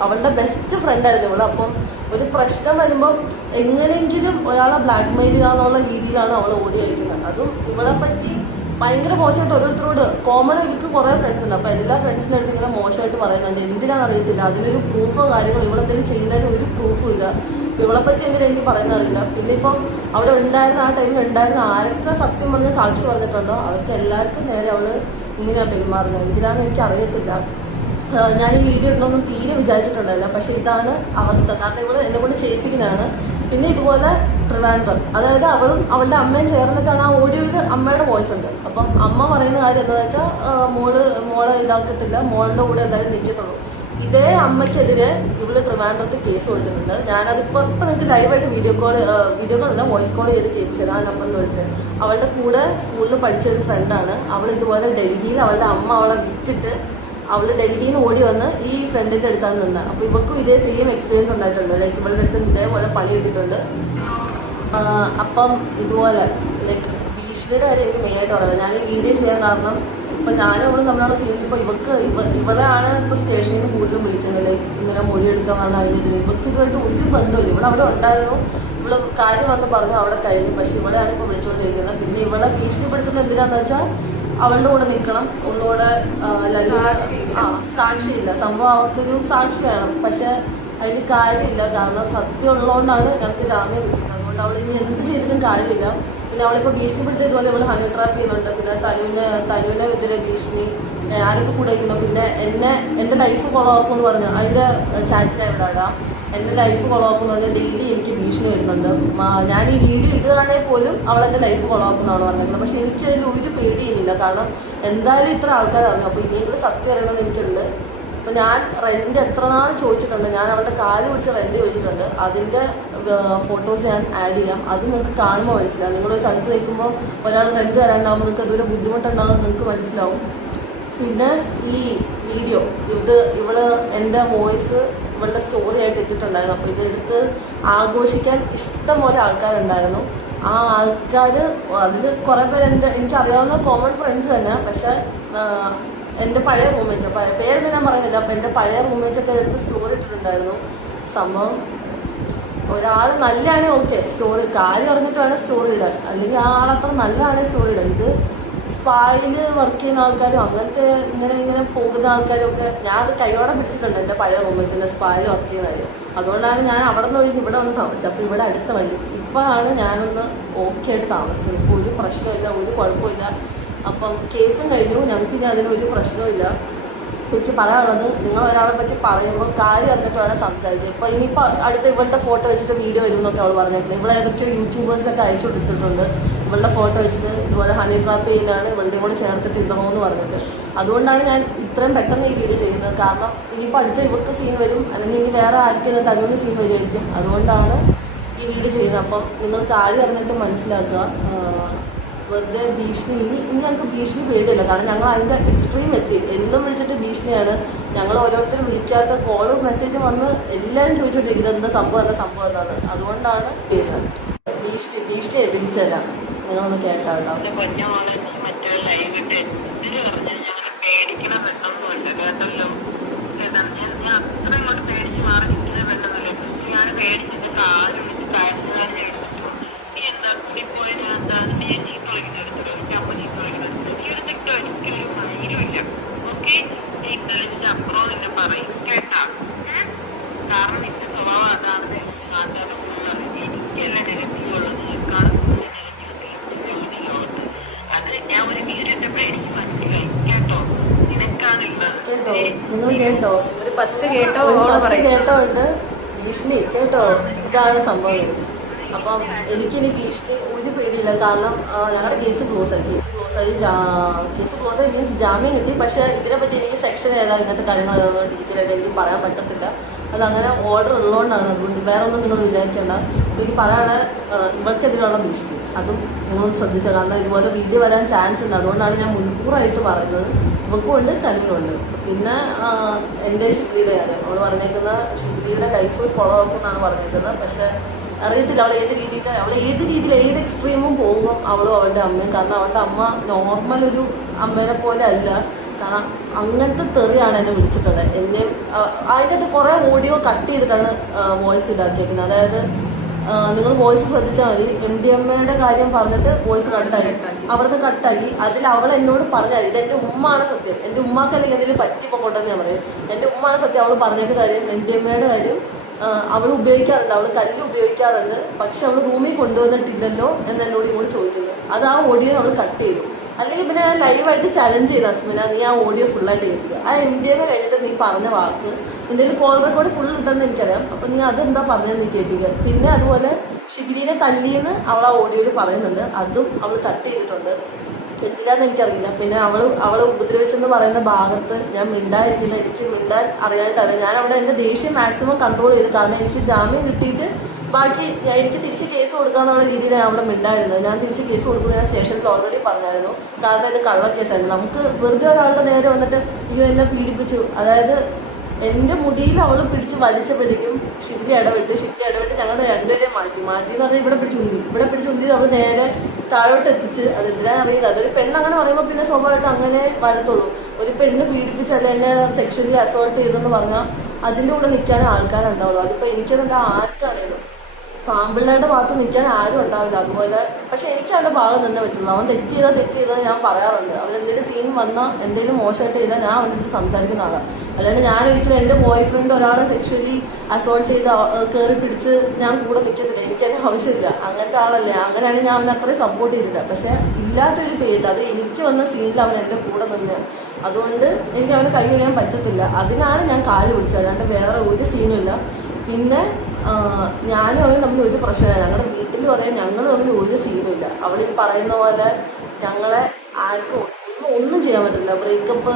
അവളുടെ ബെസ്റ്റ് ഫ്രണ്ട് ആയിരുന്നു ഇവള്. അപ്പം ഒരു പ്രശ്നം വരുമ്പം എങ്ങനെയെങ്കിലും ഒരാളെ ബ്ലാക്ക് മെയിൽ ചെയ്യാന്നുള്ള രീതിയിലാണ് അവൾ ഓടി അയക്കുന്നത്. അതും ഇവളെ പറ്റി ഭയങ്കര മോശമായിട്ട് ഓരോരുത്തരോട് കോമൺ എനിക്ക് കുറേ ഫ്രണ്ട്സ് ഉണ്ട്. അപ്പോൾ എല്ലാ ഫ്രണ്ട്സിൻ്റെ അടുത്ത് ഇങ്ങനെ മോശമായിട്ട് പറയുന്നുണ്ട്. എന്തിനാണെന്ന് അറിയത്തില്ല. അതിനൊരു പ്രൂഫോ കാര്യങ്ങളോ ഇവളെന്തെങ്കിലും ചെയ്യുന്നതിന് ഒരു പ്രൂഫും ഇല്ല. അപ്പോൾ ഇവളെ പറ്റി എങ്ങനെ എനിക്ക് പറയുന്നത് അറിയില്ല. പിന്നെ ഇപ്പം അവിടെ ഉണ്ടായിരുന്ന ആ ടൈമിൽ ഉണ്ടായിരുന്ന ആരൊക്കെ സത്യം പറഞ്ഞ് സാക്ഷി പറഞ്ഞിട്ടുണ്ടോ അവർക്ക് എല്ലാവർക്കും നേരെ അവള് ഇങ്ങനെയാണ് പെരുമാറുന്നത്. എന്തിനാണെന്ന് എനിക്ക് അറിയത്തില്ല. ഞാൻ ഈ വീഡിയോ ഇടണമെന്നും തീരെ വിചാരിച്ചിട്ടുണ്ടായില്ല. പക്ഷെ ഇതാണ് അവസ്ഥ. കാരണം ഇവള് എന്നെ കൊണ്ട് ചെയ്യിപ്പിക്കുന്നതാണ്. പിന്നെ ഇതുപോലെ ട്രിവാൻഡ്രം, അതായത് അവളും അവളുടെ അമ്മയും ചേർന്നിട്ടാണ് ആ ഓഡിയോയിൽ അമ്മയുടെ വോയിസ് ഉണ്ട്. അപ്പം അമ്മ പറയുന്ന കാര്യം എന്താണെന്ന് വെച്ചാൽ മോളെ ഇതാക്കത്തില്ല, മോളുടെ കൂടെ എല്ലാവരും നിൽക്കത്തുള്ളൂ. ഇതേ അമ്മയ്ക്കെതിരെ ഇവള് ട്രിവാൻഡ്രത്ത് കേസ് കൊടുത്തിട്ടുണ്ട്. ഞാനതിപ്പോൾ നിങ്ങൾക്ക് ലൈവായിട്ട് വീഡിയോ കോളല്ല വോയിസ് കോൾ ചെയ്ത് കേൾപ്പിച്ചത്. ആ നമ്പറിൽ വിളിച്ചത്. അവളുടെ കൂടെ സ്കൂളിൽ പഠിച്ച ഒരു ഫ്രണ്ടാണ്. അവൾ ഇതുപോലെ ഡൽഹിയിൽ അവളുടെ അമ്മ അവളെ വിറ്റിട്ട് അവള് ഡൽഹിയിൽ നിന്ന് ഓടി വന്ന് ഈ ഫ്രണ്ടിന്റെ അടുത്താണ് നിന്നത്. അപ്പൊ ഇവക്കും ഇതേ സെയിം എക്സ്പീരിയൻസ് ഉണ്ടായിട്ടുണ്ട്. ലൈക്ക് ഇവളുടെ അടുത്ത് ഇതേപോലെ പണി കിട്ടിയിട്ടുണ്ട്. അപ്പം ഇതുപോലെ ലൈക്ക് ഭീഷണിയുടെ കാര്യം എനിക്ക് മെയിനായിട്ട് പറയുന്നത്. ഞാൻ ഈ വീഡിയോ ചെയ്യാൻ കാരണം ഇപ്പൊ ഞാനും അവളും തമ്മിലുള്ള സീനിൽ ഇപ്പൊ ഇവളെയാണ് ഇപ്പൊ സ്റ്റേഷനിൽ നിന്ന് കൂടുതലും വിളിക്കുന്നത്. ലൈക്ക് ഇങ്ങനെ മൊഴിയെടുക്കാൻ പറഞ്ഞ അതിന് ഇവക്ക് ഇതുമായിട്ട് ഒരു ബന്ധമില്ല. ഇവിടെ അവിടെ ഉണ്ടായിരുന്നു, ഇവള് കാര്യം വന്ന് പറഞ്ഞു അവിടെ കഴിഞ്ഞു. പക്ഷെ ഇവളെയാണ് ഇപ്പൊ വിളിച്ചുകൊണ്ടിരിക്കുന്നത്. പിന്നെ ഇവളെ ഭീഷണിപ്പെടുത്തുന്നത് എന്തിനാന്ന് വെച്ചാൽ അവളുടെ കൂടെ നിൽക്കണം, ഒന്നുകൂടെ സാക്ഷിയില്ല. സംഭവം അവർക്കൊരു സാക്ഷി വേണം. പക്ഷെ അതിന് കാര്യമില്ല. കാരണം സത്യം ഉള്ളതുകൊണ്ടാണ് ഞങ്ങൾക്ക് ജാമ്യം കിട്ടിയത്. അതുകൊണ്ട് അവൾ ഇനി എന്ത് ചെയ്തിട്ടും കാര്യമില്ല. പിന്നെ അവളിപ്പോൾ ഭീഷണിപ്പെടുത്തിയതുപോലെ ഇവൾ ഹണി ട്രാപ്പ് ചെയ്യുന്നുണ്ട്. പിന്നെ തനുവിനെതിരെ ഭീഷണി ആരൊക്കെ കൂടെ ഇരിക്കുന്നു. പിന്നെ എൻ്റെ ലൈഫ് കൊളവാക്കുമെന്ന് പറഞ്ഞു അതിൻ്റെ ചാറ്റിനെ ഇവിടെ ഇടാം. എൻ്റെ ലൈഫ് കൊളവാക്കുമെന്ന് പറഞ്ഞാൽ ഡെയിലി എനിക്ക് ഭീഷണി വരുന്നുണ്ട്. ഞാൻ ഈ വീഡിയോ ഇടുകയാണെങ്കിൽ പോലും അവൾ എൻ്റെ ലൈഫ് കൊളവാക്കുന്നതാണ് പറഞ്ഞിരിക്കുന്നത്. പക്ഷെ എനിക്കതിൽ ഒരു പേടിയില്ല. കാരണം എന്തായാലും ഇത്ര ആൾക്കാർ അറിഞ്ഞു. അപ്പോൾ ഇനിയെങ്കിലും സത്യം അറിയണമെന്ന് എനിക്കുണ്ട്. അപ്പോൾ ഞാൻ റെൻറ്റ് എത്ര നാൾ ചോദിച്ചിട്ടുണ്ട്. ഞാൻ അവളുടെ കാല് പിടിച്ച് റെൻറ്റ് ചോദിച്ചിട്ടുണ്ട്. അതിൻ്റെ ഫോട്ടോസ് ഞാൻ ആഡ് ചെയ്യാം. അത് നിങ്ങൾക്ക് കാണുമ്പോൾ മനസ്സിലാവും. നിങ്ങളൊരു സ്ഥലത്ത് നിൽക്കുമ്പോൾ ഒരാൾ റെൻറ്റ് തരാണ്ടാകുമ്പോൾ നിങ്ങൾക്ക് അതൊരു ബുദ്ധിമുട്ടുണ്ടാകും നിങ്ങൾക്ക് മനസ്സിലാവും. പിന്നെ ഈ വീഡിയോ ഇവള് എൻ്റെ വോയിസ് ഇവളുടെ സ്റ്റോറി ആയിട്ട് ഇട്ടിട്ടുണ്ടായിരുന്നു. അപ്പോൾ ഇതെടുത്ത് ആഘോഷിക്കാൻ ഇഷ്ടംപോലെ ആൾക്കാരുണ്ടായിരുന്നു. ആ ആൾക്കാർ അതിൽ കുറേ പേര് എനിക്കറിയാവുന്ന കോമൺ ഫ്രണ്ട്സ് തന്നെ. പക്ഷെ എൻ്റെ പഴയ റൂംമേറ്റ് പേരൊന്നും ഞാൻ പറയുന്നില്ല. അപ്പം എൻ്റെ പഴയ റൂംമേറ്റൊക്കെ എടുത്ത് സ്റ്റോറി ഇട്ടിട്ടുണ്ടായിരുന്നു. സംഭവം ഒരാൾ നല്ലതാണെങ്കിൽ ഓക്കെ സ്റ്റോറി കാര്യം അറിഞ്ഞിട്ട് വേണം സ്റ്റോറി ഇടാൻ. അല്ലെങ്കിൽ ആ ആളത്ര നല്ലതാണെങ്കിൽ സ്റ്റോറി ഇടാൻ. ഇത് സ്പായിൽ വർക്ക് ചെയ്യുന്ന ആൾക്കാരും അങ്ങനത്തെ ഇങ്ങനെ പോകുന്ന ആൾക്കാരും ഒക്കെ ഞാൻ അത് കൈയോടെ പിടിച്ചിട്ടുണ്ട്. എൻ്റെ പഴയ റൂംമേറ്റിൻ്റെ സ്പായിൽ വർക്ക് ചെയ്യുന്നത്. അതുകൊണ്ടാണ് ഞാൻ അവിടെ നിന്ന് ഒഴിഞ്ഞ് ഇവിടെ വന്ന് താമസിച്ചത്. അപ്പോൾ ഇവിടെ അടുത്ത വഴി ഇപ്പോഴാണ് ഞാനൊന്ന് ഓക്കെ ആയിട്ട് താമസിക്കുന്നത്. ഇപ്പോൾ ഒരു പ്രശ്നമില്ല, ഒരു കുഴപ്പമില്ല. അപ്പം കേസും കഴിഞ്ഞു. ഞങ്ങൾക്ക് ഇനി അതിനൊരു പ്രശ്നമില്ല. എനിക്ക് പറയാനുള്ളത്, നിങ്ങൾ ഒരാളെ പറ്റി പറയുമ്പോൾ കാര്യം അറിഞ്ഞിട്ട് വേണം സംസാരിക്കുക. ഇപ്പോൾ ഇനിയിപ്പോൾ അടുത്ത ഇവളുടെ ഫോട്ടോ വെച്ചിട്ട് വീഡിയോ വരും എന്നൊക്കെ അവൾ പറഞ്ഞേക്കുന്നത്. ഇവിടെ ഏതൊക്കെയോ യൂട്യൂബേഴ്സൊക്കെ അയച്ചു കൊടുത്തിട്ടുണ്ട് ഇവളുടെ ഫോട്ടോ വെച്ചിട്ട് ഇതുപോലെ ഹണി ട്രാപ്പ് ചെയ്യുന്നതാണ് ഇവളുടെ കൂടെ ചേർത്തിട്ട് ഇടണമെന്ന് പറഞ്ഞിട്ട്. അതുകൊണ്ടാണ് ഞാൻ ഇത്രയും പെട്ടെന്ന് ഈ വീഡിയോ ചെയ്യുന്നത്. കാരണം ഇനിയിപ്പോൾ അടുത്ത ഇവൾക്ക് സീൻ വരും, അല്ലെങ്കിൽ ഇനി വേറെ ആർക്കും തന്നൂര് സീൻ വരുമായിരിക്കും. അതുകൊണ്ടാണ് ഈ വീഡിയോ ചെയ്യുന്നത്. അപ്പം നിങ്ങൾ കാര്യം അറിഞ്ഞിട്ട് മനസ്സിലാക്കുക. വെറുതെ ഭീഷണി ഇനി ഞങ്ങൾക്ക് ഭീഷണി പേടിയില്ല. കാരണം ഞങ്ങൾ അതിൻ്റെ എക്സ്ട്രീം എത്തി. എന്നും വിളിച്ചിട്ട് ഭീഷണിയാണ്. ഞങ്ങൾ ഓരോരുത്തരും വിളിക്കാത്ത കോളും മെസ്സേജും വന്ന് എല്ലാവരും ചോദിച്ചുകൊണ്ടിരിക്കുന്നത് എന്താ സംഭവം എന്താണ്. അതുകൊണ്ടാണ് ചെയ്യുന്നത്. ഭീഷണി എത്തിച്ചല്ല. നിങ്ങളൊന്ന് കേട്ടോ. മറ്റേ ലൈവ് ഇട്ട് ഞങ്ങൾ പേടിക്കണം വെട്ടൊന്നുമില്ല കേട്ടല്ലോ. ഞാൻ അത്ര ഇങ്ങോട്ട് പേടിച്ച് മാറി നിൽക്കുന്നത് വെട്ടത്തില്ല. ഞാൻ പേടിച്ചിട്ട് കാല് വിളിച്ച് കയറ്റുകാരൻ എടുത്തിട്ടു. നീ എന്താ കൂടി പോയത് എന്താണെന്ന് ഞാൻ ചീത്ത കളിക്കുന്നത് എനിക്ക് അമ്മ ചീത്ത കളിക്കുന്നത്. നീ ഒരു തെറ്റോ എനിക്കൊരു മൈലുമില്ല. ഓക്കെ നീ തെളിച്ച് അപ്പുറം നിന്നെ പറയും കേട്ടാ. കാരണം നിന്റെ സ്വഭാവം അതാണ്. എനിക്കെല്ലാം നെഗറ്റീവ് ഉള്ളതിനേക്കാൾ അത് ഞാൻ ഒരു വീഡിയോ ഇട്ടപ്പോഴേ എനിക്ക് മനസ്സിലായി കേട്ടോ. നിങ്ങൾ കേട്ടോ, ഒരു 10 കേട്ടോ ഉണ്ട് ഭീഷണി കേട്ടോ. ഇതാണ് സംഭവം. അപ്പം എനിക്കിനി ഭീഷണി ഒരു പേടിയില്ല. കാരണം ഞങ്ങളുടെ കേസ് ക്ലോസ് ആയി മീൻസ് ജാമ്യം കിട്ടി. പക്ഷേ ഇതിനെപ്പറ്റി എനിക്ക് സെക്ഷൻ ഏതാ ഇങ്ങനത്തെ കാര്യങ്ങൾ ഡീറ്റെയിൽ ആയിട്ട് എനിക്ക് പറയാൻ പറ്റത്തില്ല. അത് അങ്ങനെ ഓർഡർ ഉള്ളതുകൊണ്ടാണ്. അതുകൊണ്ട് വേറെ ഒന്നും നിങ്ങൾ വിചാരിക്കേണ്ട. എനിക്ക് പറയാനുള്ള ഇവർക്കെതിരെയുള്ള ഭീഷണി അതും നിങ്ങൾ ശ്രദ്ധിച്ചോ. കാരണം ഇതുപോലെ വീഡിയോ വരാൻ ചാൻസ് ഉണ്ട്. അതുകൊണ്ടാണ് ഞാൻ മുൻകൂറായിട്ട് പറയുന്നത്. ഇവക്കും ഉണ്ട് തനിയുണ്ട്. പിന്നെ എൻ്റെ ശിവലിയുടെ കാര്യം അവൾ പറഞ്ഞേക്കുന്ന ശിവലിയുടെ ലൈഫ് കുളമാക്കുമെന്നാണ് പറഞ്ഞേക്കുന്നത്. പക്ഷെ അറിയത്തില്ല അവൾ ഏത് രീതിയിൽ ഏത് എക്സ്ട്രീമും പോകും അവളും അവളുടെ അമ്മയും. കാരണം അവളുടെ അമ്മ നോർമൽ ഒരു അമ്മേനെ പോലെ അല്ല. കാരണം അങ്ങനത്തെ തെറിയാണ് എന്നെ വിളിച്ചിട്ടുള്ളത്. എന്നെയും അതിൻ്റെ അകത്ത് കുറേ ഓഡിയോ കട്ട് ചെയ്തിട്ടാണ് വോയിസ് ഇതാക്കിയേക്കുന്നത്. അതായത് നിങ്ങൾ വോയിസ് ശ്രദ്ധിച്ചാൽ മതി. MDMA കാര്യം പറഞ്ഞിട്ട് വോയിസ് കട്ടായി, അവിടുന്ന് കട്ടാക്കി. അതിൽ അവൾ എന്നോട് പറഞ്ഞാൽ ഇത് എൻ്റെ ഉമ്മാണ് സത്യം. എൻ്റെ ഉമ്മാക്ക് അല്ലെങ്കിൽ എന്തെങ്കിലും പറ്റിപ്പോട്ടെന്ന് ഞാൻ പറയും. എൻ്റെ ഉമ്മാണ് സത്യം. അവൾ പറഞ്ഞേക്ക് കാര്യം MDMA കാര്യം അവൾ ഉപയോഗിക്കാറുണ്ട്, അവൾ കല്ല് ഉപയോഗിക്കാറുണ്ട്. പക്ഷെ അവൾ റൂമിൽ കൊണ്ടുവന്നിട്ടില്ലല്ലോ എന്ന് എന്നോട് ഇങ്ങോട്ട് ചോദിക്കുന്നു. അത് ആ ഓഡിയോ അവൾ കട്ട് ചെയ്തു. അല്ലെങ്കിൽ പിന്നെ ഞാൻ ലൈവായിട്ട് ചലഞ്ച് ചെയ്തു, അസ്മിന നീ ആ ഓഡിയോ ഫുള്ളായിട്ട് കേൾക്കുക. ആ MDMA കഴിഞ്ഞിട്ട് നീ പറഞ്ഞ വാക്ക് എന്തെങ്കിലും കോൾ റെക്കോർഡ് ഫുൾ ഉണ്ടെന്ന് എനിക്കറിയാം. അപ്പം നീ അതെന്താ പറഞ്ഞതെന്ന് നീ കേൾപ്പിക്കുക. പിന്നെ അതുപോലെ ഷിബിലിനെ തല്ലിയെന്ന് അവൾ ആ ഓഡിയോയിൽ പറയുന്നുണ്ട്. അതും അവൾ കട്ട് ചെയ്തിട്ടുണ്ട്. എന്തിനാന്ന് എനിക്കറിയില്ല. പിന്നെ അവളെ ഉപദ്രവിച്ചെന്ന് പറയുന്ന ഭാഗത്ത് ഞാൻ മിണ്ടായിരിക്കില്ല. എനിക്ക് മിണ്ടാൻ അറിയാണ്ടറിയാം. ഞാൻ അവിടെ എൻ്റെ ദേഷ്യം മാക്സിമം കൺട്രോൾ ചെയ്ത്. കാരണം എനിക്ക് ജാമ്യം കിട്ടിയിട്ട് ബാക്കി എനിക്ക് തിരിച്ച് കേസ് കൊടുക്കാന്നുള്ള രീതിയിലാണ് അവിടെ മിണ്ടായിരുന്നത്. ഞാൻ തിരിച്ച് കേസ് കൊടുക്കുന്നത് ഞാൻ സ്റ്റേഷനിൽ ഓൾറെഡി പറഞ്ഞായിരുന്നു. കാരണം ഇത് കള്ളക്കേസായിരുന്നു. നമുക്ക് വെറുതെ ഒരാളുടെ നേരെ വന്നിട്ട് അയ്യോ എന്നെ പീഡിപ്പിച്ചു, അതായത് എൻ്റെ മുടിയിൽ അവൾ പിടിച്ച് വലിച്ചപ്പോഴേക്കും ഷിബിലി ഇടപെട്ട് ഞങ്ങളുടെ രണ്ടുപേരെയും മാറ്റി എന്ന് പറഞ്ഞാൽ ഇവിടെ പിടിച്ചുന്തി അവൾ നേരെ താഴോട്ട് എത്തിച്ച്. അതെന്തിനാണെന്ന് അറിയില്ല. അതൊരു പെണ്ണങ്ങനെ പറയുമ്പോൾ പിന്നെ സ്വാഭാവികമായിട്ട് അങ്ങനെ വരത്തുള്ളൂ. ഒരു പെണ്ണ് പീഡിപ്പിച്ചല്ല എന്നെ സെക്ഷലി അസോൾട്ട് ചെയ്തെന്ന് പറഞ്ഞാൽ അതിൻ്റെ കൂടെ നിൽക്കാൻ ആൾക്കാരുണ്ടാവുള്ളൂ. അതിപ്പോൾ എനിക്കതൊക്കെ ആർക്കാണേലും പാമ്പിള്ളയുടെ ഭാഗത്ത് നിൽക്കാൻ ആരും ഉണ്ടാവില്ല. അതുപോലെ പക്ഷെ എനിക്ക് അവൻ്റെ ഭാഗം തന്നെ പറ്റുള്ളൂ. അവൻ തെറ്റ് ചെയ്താൽ ഞാൻ പറയാറുണ്ട്. അവൻ എന്തെങ്കിലും സീൻ വന്നാൽ എന്തെങ്കിലും മോശമായിട്ട് ചെയ്താൽ ഞാൻ അവൻ്റെ സംസാരിക്കുന്ന ആളാണ്. അല്ലാണ്ട് ഞാൻ ഒരിക്കലും എൻ്റെ ബോയ് ഫ്രണ്ട് ഒരാളെ സെക്ഷലി അസോൾട്ട് ചെയ്ത് കയറി പിടിച്ച് ഞാൻ കൂടെ നിൽക്കത്തില്ല. എനിക്കതിന് ആവശ്യമില്ല. അങ്ങനത്തെ ആളല്ലേ. അങ്ങനെയാണെങ്കിൽ ഞാൻ അവനെ അത്രയും സപ്പോർട്ട് ചെയ്തില്ല. പക്ഷെ ഇല്ലാത്തൊരു പേരിൽ അത് എനിക്ക് വന്ന സീനിൽ അവൻ എൻ്റെ കൂടെ നിന്ന്. അതുകൊണ്ട് എനിക്ക് അവനെ കൈ ഒഴിയാൻ പറ്റത്തില്ല. അതിനാണ് ഞാൻ കാല് പിടിച്ചത്. അല്ലാണ്ട് വേറെ ഒരു സീനും ഇല്ല. പിന്നെ ഞാനും അവനും തമ്മിൽ ഒരു പ്രശ്നമില്ല. ഞങ്ങളുടെ വീട്ടിൽ പറയാൻ ഞങ്ങൾ തമ്മിൽ ഒരു സീനും ഇല്ല. അവൾ ഈ പറയുന്ന പോലെ ഞങ്ങളെ ആർക്കും ഒന്നും ചെയ്യാൻ പറ്റില്ല. ബ്രേക്കപ്പ്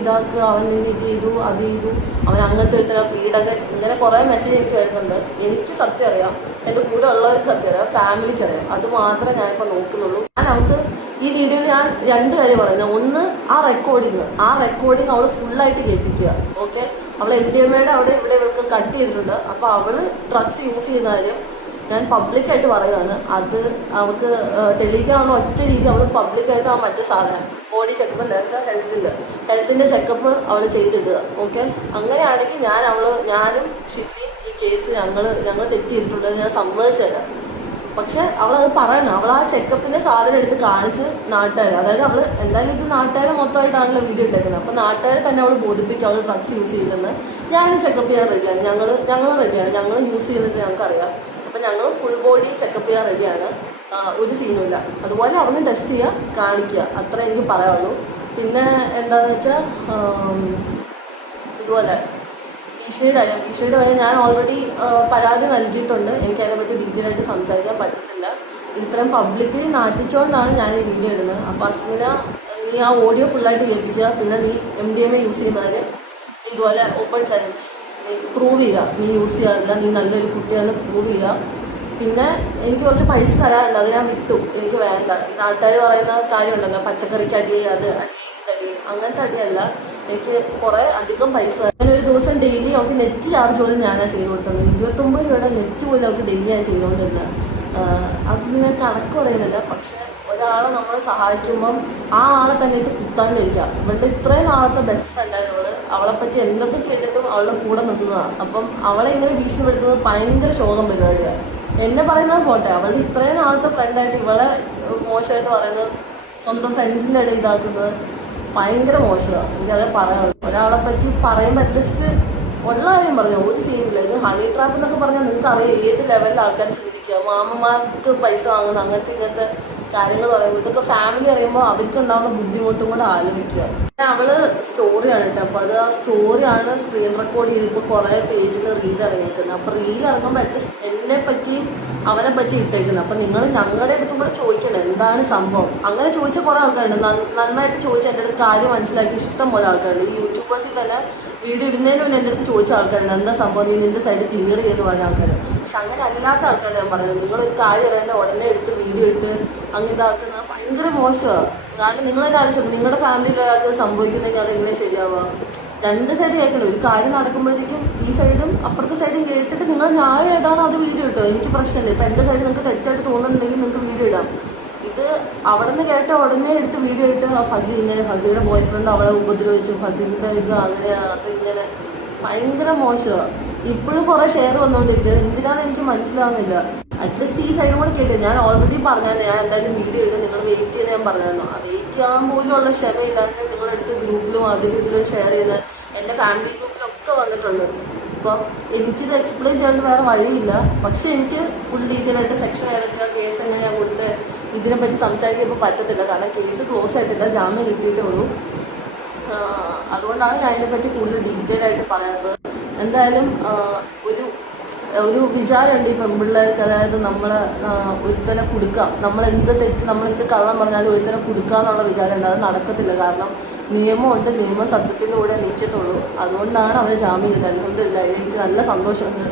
ഇതാക്ക് അവൻ നിന്ന് ഇത് ചെയ്തു അത് ചെയ്തു, അവൻ അങ്ങനത്തെ ഒരുത്തര പീഡകൻ, ഇങ്ങനെ കുറേ മെസ്സേജ് എനിക്ക് വരുന്നുണ്ട്. എനിക്ക് സത്യം അറിയാം, എൻ്റെ കൂടെ ഉള്ളവർക്ക് സത്യം അറിയാം, ഫാമിലിക്ക് അറിയാം. അത് മാത്രമേ ഞാനിപ്പോൾ നോക്കുന്നുള്ളൂ. നമുക്ക് ഈ വീഡിയോയിൽ ഞാൻ രണ്ട് കാര്യം പറയുന്നത്. ഒന്ന് ആ റെക്കോർഡിങ് അവൾ ഫുള്ളായിട്ട് കേൾപ്പിക്കുക. ഓക്കെ, അവൾ MDMA അവിടെ ഇവിടെ ഇവൾക്ക് കട്ട് ചെയ്തിട്ടുണ്ട്. അപ്പോൾ അവൾ ഡ്രഗ്സ് യൂസ് ചെയ്യുന്ന കാര്യം ഞാൻ പബ്ലിക്കായിട്ട് പറയുകയാണ്. അത് അവൾക്ക് തെളിയിക്കാനുള്ള ഒറ്റ രീതി അവൾ പബ്ലിക്കായിട്ട് ആ മറ്റു സാധനം ബോഡി ചെക്കപ്പ് ഹെൽത്തിൻ്റെ ചെക്കപ്പ് അവൾ ചെയ്തിടുക. ഓക്കെ, അങ്ങനെയാണെങ്കിൽ ഞാനും ഷിബിലിയും ഈ കേസ് ഞങ്ങൾ തെറ്റ് ചെയ്തിട്ടുള്ളത് ഞാൻ സമ്മതിച്ചു തരാം. പക്ഷെ അവളത് പറയണം. അവൾ ആ ചെക്കപ്പിന്റെ സാധനം എടുത്ത് കാണിച്ച് നാട്ടുകാർ, അതായത് അവൾ എന്തായാലും ഇത് നാട്ടുകാരെ മൊത്തമായിട്ടാണല്ലോ വീഡിയോ ഇട്ടേക്കുന്നത്. അപ്പോൾ നാട്ടുകാരെ തന്നെ അവൾ ബോധിപ്പിക്കുക അവൾ ഡ്രഗ്സ് യൂസ് ചെയ്യുന്നത്. ഞാനും ചെക്കപ്പ് ചെയ്യാൻ റെഡിയാണ്. ഞങ്ങൾ റെഡിയാണ്. ഞങ്ങൾ യൂസ് ചെയ്തിട്ട് ഞങ്ങൾക്കറിയാം. അപ്പം ഞങ്ങൾ ഫുൾ ബോഡി ചെക്കപ്പ് ചെയ്യാൻ റെഡിയാണ്. ഒരു സീനുമില്ല. അതുപോലെ അവനെ ടെസ്റ്റ് ചെയ്യുക, കാണിക്കുക, അത്ര എനിക്ക് പറയാനുള്ളൂ. പിന്നെ എന്താണെന്ന് വെച്ചാൽ ഇതുപോലെ ഭീഷണിയുടെ കാര്യം ഞാൻ ഓൾറെഡി പരാതി നൽകിയിട്ടുണ്ട്. എനിക്ക് അതിനെപ്പറ്റി ഡീറ്റെയിൽ ആയിട്ട് സംസാരിക്കാൻ പറ്റത്തില്ല. ഇത്രയും പബ്ലിക്കലി നാട്ടിച്ചുകൊണ്ടാണ് ഞാൻ ഈ വീഡിയോ ഇടുന്നത്. അപ്പോൾ അസ്മിന, നീ ആ ഓഡിയോ ഫുള്ളായിട്ട് കേൾപ്പിക്കുക. പിന്നെ നീ MDMA യൂസ് ചെയ്യുന്നതിന് ഇതുപോലെ ഓപ്പൺ ചലഞ്ച് നീ പ്രൂവ് ചെയ്യുക. നീ യൂസ് ചെയ്യാറില്ല, നീ നല്ലൊരു കുട്ടിയാണെന്ന് പ്രൂവ് ചെയ്യുക. പിന്നെ എനിക്ക് കുറച്ച് പൈസ തരാനുണ്ട്, അത് ഞാൻ വിട്ടു. എനിക്ക് വേണ്ട. നാട്ടുകാർ പറയുന്ന കാര്യമുണ്ടല്ലോ, പച്ചക്കറിക്ക് അടി, അത് അടി, അങ്ങനത്തെ അടിയല്ല. എനിക്ക് കുറേ അധികം പൈസ. ഞാൻ ഒരു ദിവസം ഡെയിലി അവർക്ക് നെറ്റ് ചാർജ് പോലും ഞാനാണ് ചെയ്ത് കൊടുത്തത്. 29 രൂപയുടെ നെറ്റ് പോലും അവർക്ക് ഡെയിലി ഞാൻ ചെയ്തുകൊണ്ടില്ല. അത് ഞാൻ കണക്ക് പറയുന്നില്ല. പക്ഷെ ഒരാളെ നമ്മളെ സഹായിക്കുമ്പം ആ ആളെ തന്നെ ഇട്ട് കുത്താണ്ടിരിക്കുക. ഇവളുടെ ഇത്രയും നാളത്തെ ബെസ്റ്റ് ഫ്രണ്ടായിരുന്നു അവളെപ്പറ്റി എന്തൊക്കെ കേട്ടിട്ടും അവളുടെ കൂടെ നിന്നതാണ്. അപ്പം അവളെ ഇങ്ങനെ ഭീഷണിപ്പെടുത്തുന്നത് ഭയങ്കര ശോകം പരിപാടിയാണ്. എന്നെ പറയുന്നത് പോട്ടെ, അവളുടെ ഇത്രയും നാളത്തെ ഫ്രണ്ടായിട്ട് ഇവളെ മോശമായിട്ട് പറയുന്നത്, സ്വന്തം ഫ്രണ്ട്സിൻ്റെ ഇടയിൽ ഇതാക്കുന്നത് ഭയങ്കര മോശമാണ്. എനിക്കത് പറയാനുള്ളൂ. ഒരാളെ പറ്റി പറയുമ്പോൾ അറ്റ്ലീസ്റ്റ് ഉള്ള കാര്യം പറഞ്ഞു. ഒരു സീനില്ല. ഇത് ഹണി ട്രാപ്പ് എന്നൊക്കെ പറഞ്ഞാൽ നിങ്ങൾക്ക് അറിയാം ഏത് ലെവലിൽ ആൾക്കാർ ചിന്തിക്കുക. മാമന്മാർക്ക് പൈസ വാങ്ങുന്ന ഇങ്ങനത്തെ കാര്യങ്ങൾ പറയുമ്പോൾ ഇതൊക്കെ ഫാമിലി അറിയുമ്പോൾ അവർക്ക് ഉണ്ടാകുന്ന ബുദ്ധിമുട്ടും കൂടെ ആലോചിക്കുക. അവള് സ്റ്റോറിയാണ് കേട്ടോ. അപ്പോൾ അത് ആ സ്റ്റോറിയാണ് സ്ക്രീൻ റെക്കോർഡ് ചെയ്തിപ്പോൾ കുറേ പേജിൽ റീൽ ഇറങ്ങിയിരിക്കുന്നത്. അപ്പോൾ റീൽ ഇറങ്ങുമ്പോൾ അറ്റ്ലീസ്റ്റ് എന്നെ പറ്റിയും അവനെ പറ്റി ഇട്ടേക്കുന്നത്. അപ്പം നിങ്ങൾ ഞങ്ങളുടെ അടുത്തും കൂടെ ചോദിക്കണം എന്താണ് സംഭവം. അങ്ങനെ ചോദിച്ച കുറേ ആൾക്കാരുണ്ട്. നന്നായിട്ട് ചോദിച്ച എൻ്റെ അടുത്ത് കാര്യം മനസ്സിലാക്കി ഇഷ്ടം പോലെ ആൾക്കാരുണ്ട്. ഈ യൂട്യൂബേഴ്സിൽ തന്നെ വീഡിയോ ഇടുന്നതിന് മുന്നേ എൻ്റെ അടുത്ത് ചോദിച്ച ആൾക്കാരുണ്ട് എന്താ സംഭവം, നീ നിന്റെ സൈഡ് ക്ലിയർ ചെയ്യുന്നു പറഞ്ഞ ആൾക്കാർ. പക്ഷെ അങ്ങനെ അല്ലാത്ത ആൾക്കാരോട് ഞാൻ പറയുന്നത്, നിങ്ങളൊരു കാര്യം അറിയേണ്ട ഉടനെ എടുത്ത് വീഡിയോ ഇട്ട് അങ്ങ് ഇതാക്കുന്നത് ഭയങ്കര മോശമാണ്. കാരണം നിങ്ങളെല്ലാം ആലോചിച്ചു നിങ്ങളുടെ ഫാമിലിയിൽ ഒരാൾക്ക് സംഭവിക്കുന്നെങ്കിൽ അതെങ്ങനെ ശരിയാവുക? രണ്ട് സൈഡ് കേൾക്കണം. ഒരു കാര്യം നടക്കുമ്പോഴത്തേക്കും ഈ സൈഡും അപ്പുറത്തെ സൈഡും കേട്ടിട്ട് നിങ്ങൾ ന്യായം ഏതാണോ അത് വീഡിയോ ഇട്ടോ, എനിക്ക് പ്രശ്നമില്ല. ഇപ്പം എൻ്റെ സൈഡ് നിങ്ങൾക്ക് തെറ്റായിട്ട് തോന്നുന്നുണ്ടെങ്കിൽ നിങ്ങൾക്ക് വീഡിയോ ഇടാം. ഇത് അവിടെ നിന്ന് കേട്ട ഉടനെ എടുത്ത് വീഡിയോ ഇട്ട് ഫസി ഇങ്ങനെ, ഫസിയുടെ ബോയ് ഫ്രണ്ട് അവളെ ഉപദ്രവിച്ചു, ഫസിന്റെ ഇത് അങ്ങനെ അതിങ്ങനെ ഭയങ്കര മോശമാണ്. ഇപ്പോഴും കുറെ ഷെയർ വന്നുകൊണ്ടിട്ട് എന്തിനാന്ന് എനിക്ക് മനസ്സിലാവുന്നില്ല. അറ്റ്ലീസ്റ്റ് ഈ സൈഡും കൂടെ കേട്ടു. ഞാൻ ഓൾറെഡി പറഞ്ഞായിരുന്നു ഞാൻ എന്തായാലും വീഡിയോ ഇട്ട് നിങ്ങൾ വെയിറ്റ് ചെയ്ത് ഞാൻ പറഞ്ഞായിരുന്നു. ആ വെയിറ്റ് ചെയ്യാൻ പോലും ഉള്ള ക്ഷമയില്ലാണ്ട് നിങ്ങളെടുത്ത് ഗ്രൂപ്പിലും അതിലും ഇതിലും ഷെയർ ചെയ്ത് എൻ്റെ ഫാമിലി ഗ്രൂപ്പിലൊക്കെ വന്നിട്ടുണ്ട്. അപ്പം എനിക്കിത് എക്സ്പ്ലെയിൻ ചെയ്യാണ്ട് വേറെ വഴിയില്ല. പക്ഷെ എനിക്ക് ഫുൾ ഡീറ്റെയിൽ ആയിട്ട് സെക്ഷൻ ഏതൊക്കെ കേസ് എങ്ങനെയാണ് കൊടുത്ത് ഇതിനെപ്പറ്റി സംസാരിക്കുമ്പോൾ പറ്റത്തില്ല. കാരണം കേസ് ക്ലോസ് ആയിട്ടില്ല, ജാമ്യം കിട്ടിയിട്ടേ ഉള്ളൂ. അതുകൊണ്ടാണ് ഞാൻ ഇതിനെപ്പറ്റി കൂടുതൽ ഡീറ്റെയിൽ ആയിട്ട് പറയാത്തത്. എന്തായാലും ഒരു വിചാരമുണ്ട് ഈ പെൺപിള്ളേർക്ക്, അതായത് നമ്മളെ ഒരുത്തനെ കൊടുക്കാം, നമ്മളെന്ത് തെറ്റ് നമ്മളെന്ത് കള്ളം പറഞ്ഞാലും ഒരുത്തനെ കൊടുക്കുക എന്നുള്ള വിചാരമുണ്ട്. അത് നടക്കത്തില്ല. കാരണം നിയമമുണ്ട്, നിയമം സത്യത്തിൻ്റെ കൂടെ നിൽക്കത്തുള്ളൂ. അതുകൊണ്ടാണ് അവർ ജാമ്യം കിട്ടുന്നത്. അൽഹംദുലില്ലാ, എനിക്ക് നല്ല സന്തോഷമുണ്ട്.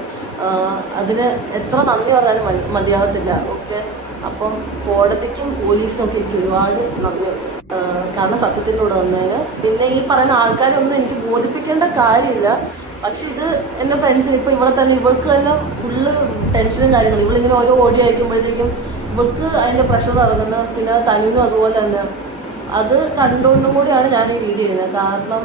അതിന് എത്ര നന്ദി പറഞ്ഞാലും മതിയാകത്തില്ല. ഓക്കെ, അപ്പം കോടതിക്കും പോലീസിനും ഒക്കെ എനിക്ക് ഒരുപാട് നന്ദിയുണ്ട്. കാരണം സത്യത്തിൻ്റെ കൂടെ വന്നതിന്. പിന്നെ ഈ പറയുന്ന ആൾക്കാരൊന്നും എനിക്ക് ബോധിപ്പിക്കേണ്ട കാര്യമില്ല. പക്ഷെ ഇത് എൻ്റെ ഫ്രണ്ട്സിന് ഇപ്പോൾ ഇവിടെ തന്നെ ഇവൾക്ക് തന്നെ ഫുള്ള് ടെൻഷനും കാര്യങ്ങളും. ഇവളിങ്ങനെ ഓരോ ഓഡിയോ അയക്കുമ്പോഴത്തേക്കും ഇവൾക്ക് അതിൻ്റെ പ്രഷർ ഇറങ്ങുന്നത്. പിന്നെ തനുവിനും അതുപോലെ തന്നെ. അത് കണ്ടുകൊണ്ടും കൂടിയാണ് ഞാൻ ഈ വീഡിയോ ചെയ്യുന്നത്. കാരണം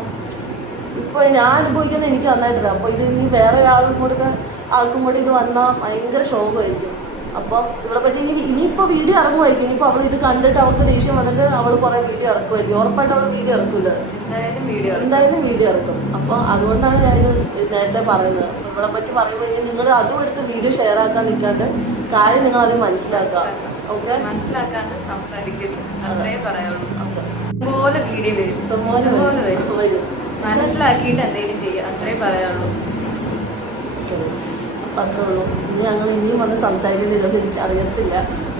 ഇപ്പോൾ ഞാൻ അനുഭവിക്കുന്നത് എനിക്ക് നന്നായിട്ടില്ല. അപ്പോൾ ഇത് ഇനി വേറെ ആൾക്കും കൂടി ഇത് വന്നാൽ ഭയങ്കര ശോകമായിരിക്കും. അപ്പം ഇവിടെ പറ്റി ഇനിയിപ്പോൾ വീഡിയോ ഇറങ്ങുമായിരിക്കും. ഇനിയിപ്പോൾ അവൾ ഇത് കണ്ടിട്ട് അവൾക്ക് ദേഷ്യം വന്നിട്ട് അവൾ കുറേ വീഡിയോ ഇറക്കുമായിരിക്കും. ഉറപ്പായിട്ട് അവൾ വീഡിയോ ഇറക്കില്ല, എന്തായാലും വീഡിയോ ഇറക്കും. അപ്പോൾ അതുകൊണ്ടാണ് ഞാനിത് നേരത്തെ പറയുന്നത്. ഇവിടെ പറ്റി പറയുമ്പോൾ നിങ്ങൾ അതും എടുത്ത് വീഡിയോ ഷെയർ ആക്കാൻ നിൽക്കാണ്ട് കാര്യം നിങ്ങൾ അത് മനസ്സിലാക്കുക. ഓക്കെ, മനസ്സിലാക്കാണ്ട് സംസാരിക്കും, അത്രേ പറയുള്ളൂ. ഇതുപോലെ വീഡിയോ വരും, ഇഷ്ടംപോലെ വരും. മനസ്സിലാക്കിയിട്ട് എന്തെങ്കിലും ചെയ്യാം, അത്രേ പറയാനുള്ളൂ. അപ്പം അത്രേ ഉള്ളൂ. ഇനിയും വന്ന് സംസാരിക്കുന്നില്ലെന്ന് എനിക്ക് അറിയത്തില്ല.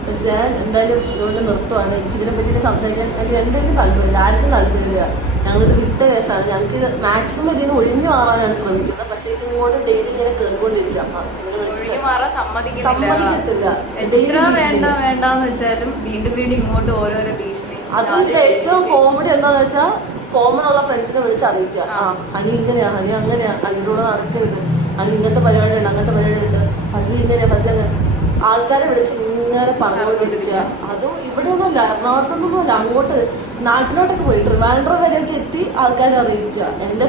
പക്ഷെ ഞാൻ എന്തായാലും ഇതുകൊണ്ട് നിർത്തുവാണ്. എനിക്കിതിനെ പറ്റി സംസാരിക്കാൻ എനിക്ക് രണ്ടുപേർക്കും താല്പര്യമില്ല, ആർക്കും താല്പര്യമില്ല. ഞങ്ങളിത് വിട്ട കേസാണ്. ഞങ്ങൾക്ക് ഇത് മാക്സിമം ഇതിന് ഒഴിഞ്ഞു മാറാനാണ് ശ്രമിക്കുന്നത്. പക്ഷെ ഇതിങ്ങോട്ട് ഡെയിലി ഇങ്ങനെ കയറിക്കൊണ്ടിരിക്കാം. സമ്മതിക്കത്തില്ല. വേണ്ടെന്ന് വെച്ചാലും വീണ്ടും വീണ്ടും ഇങ്ങോട്ട് ഓരോരോ ഭീഷണി. അത് ഏറ്റവും കോമഡി എന്താന്ന് വെച്ചാൽ കോമൺ ഉള്ള ഫ്രണ്ട്സിനെ വിളിച്ച് അറിയിക്കുക. ഹനി ഇങ്ങനെയാ, ഹനി അങ്ങനെയാ, ഹനിയുടെ കൂടെ നടക്കരുത്, ഹനി ഇങ്ങനത്തെ പരിപാടി ഉണ്ട്, അങ്ങനത്തെ പരിപാടി ഉണ്ട്, ഫസി ഇങ്ങനെയാ, ഫസി അങ്ങനെ ആൾക്കാരെ വിളിച്ച് ഇങ്ങനെ പറഞ്ഞുകൊണ്ടിരിക്കുക. അതും ഇവിടെ ഒന്നുമല്ല, എറണാകുളത്തൊന്നുമല്ല, അങ്ങോട്ട് നാട്ടിലോട്ടൊക്കെ പോയി ട്രിവാൻഡ്രം വരെയൊക്കെ എത്തി ആൾക്കാരെ അറിയിക്കുക. എൻ്റെ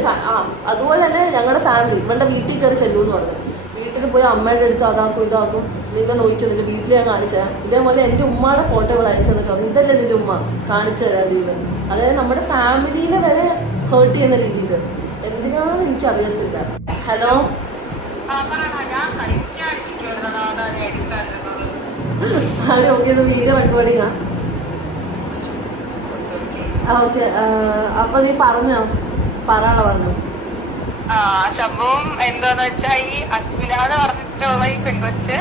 അതുപോലെ തന്നെ ഞങ്ങളുടെ ഫാമിലി ഇവളുടെ വീട്ടിൽ കയറി ചെല്ലുമെന്ന് പറഞ്ഞു. വീട്ടിൽ പോയി അമ്മയുടെ അടുത്ത് അതാക്കും ഇതാക്കും, നിന്നെ നോക്കും, നിന്റെ വീട്ടിൽ ഞാൻ കാണിച്ചു. ഇതേപോലെ എൻ്റെ ഉമ്മയുടെ ഫോട്ടോകൾ അയച്ചു തന്നിട്ട് പറഞ്ഞു ഇതല്ലേ നിന്റെ ഉമ്മ കാണിച്ചു തരാൻ രീതിയിൽ. അതായത് നമ്മുടെ ഫാമിലിനെ വരെ ഹേർട്ട് ചെയ്യുന്ന രീതിയിൽ. എന്തിനാണെന്ന് എനിക്കറിയത്തില്ല. ഹലോ, ആണ് ഓക്കെ, വീഡിയോ റെക്കോർഡിങ്ങാ. ഓക്കെ, അപ്പൊ നീ പറഞ്ഞോ, പറഞ്ഞു. സംഭവം എന്താന്ന് വെച്ചാ ഈ അസ്മിനാന്ന് പറഞ്ഞിട്ടുള്ള ഈ പെൺകൊച്ച്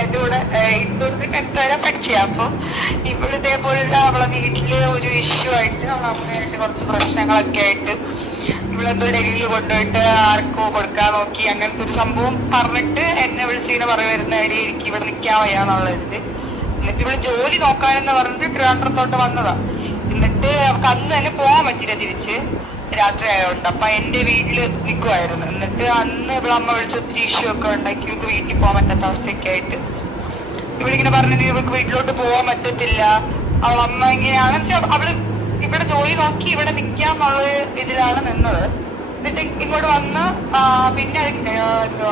എന്റെ കൂടെ ഇതൊരു 10th വരെ പഠിച്ച. അപ്പൊ ഇവിടുതേപോലുള്ള അവളെ വീട്ടില് ഒരു ഇഷ്യൂ ആയിട്ട് അവളെ അമ്മയായിട്ട് കുറച്ച് പ്രശ്നങ്ങളൊക്കെ ആയിട്ട് ഇവളെന്തോ ഡൽഹിയിൽ കൊണ്ടുപോയിട്ട് ആർക്കോ കൊടുക്കാൻ നോക്കി. അങ്ങനത്തെ ഒരു സംഭവം പറഞ്ഞിട്ട് എന്നെ വിളിച്ചിങ്ങനെ പറയുമായിരുന്നേടി എനിക്ക് ഇവിടെ നിൽക്കാൻ വയ്യാന്നുള്ളത്. എന്നിട്ട് ഇവിടെ ജോലി നോക്കാനെന്ന് പറഞ്ഞിട്ട് ട്രിവാൻഡ്രത്തോട്ട് വന്നതാ. എന്നിട്ട് അവർക്ക് അന്ന് തന്നെ പോകാൻ പറ്റില്ല, തിരിച്ച് രാത്രി ആയതുകൊണ്ട്. അപ്പൊ എന്റെ വീട്ടില് നിൽക്കുമായിരുന്നു. എന്നിട്ട് അന്ന് ഇവിടെ അമ്മ വിളിച്ച് ഒത്തിരി ഇഷ്യൂ ഒക്കെ ഉണ്ടാക്കി. ഇവർക്ക് വീട്ടിൽ പോകാൻ പറ്റാത്ത അവസ്ഥയൊക്കെ ആയിട്ട് ഇവളിങ്ങനെ പറഞ്ഞിട്ട് ഇവർക്ക് വീട്ടിലോട്ട് പോകാൻ പറ്റത്തില്ല. അവളമ്മ ഇങ്ങനെയാണ് അവള് ഇവിടെ ജോലി നോക്കി ഇവിടെ നിൽക്കാന്നുള്ള ഇതിലാണ് നിന്നത്. എന്നിട്ട് ഇങ്ങോട്ട് വന്ന് പിന്നെ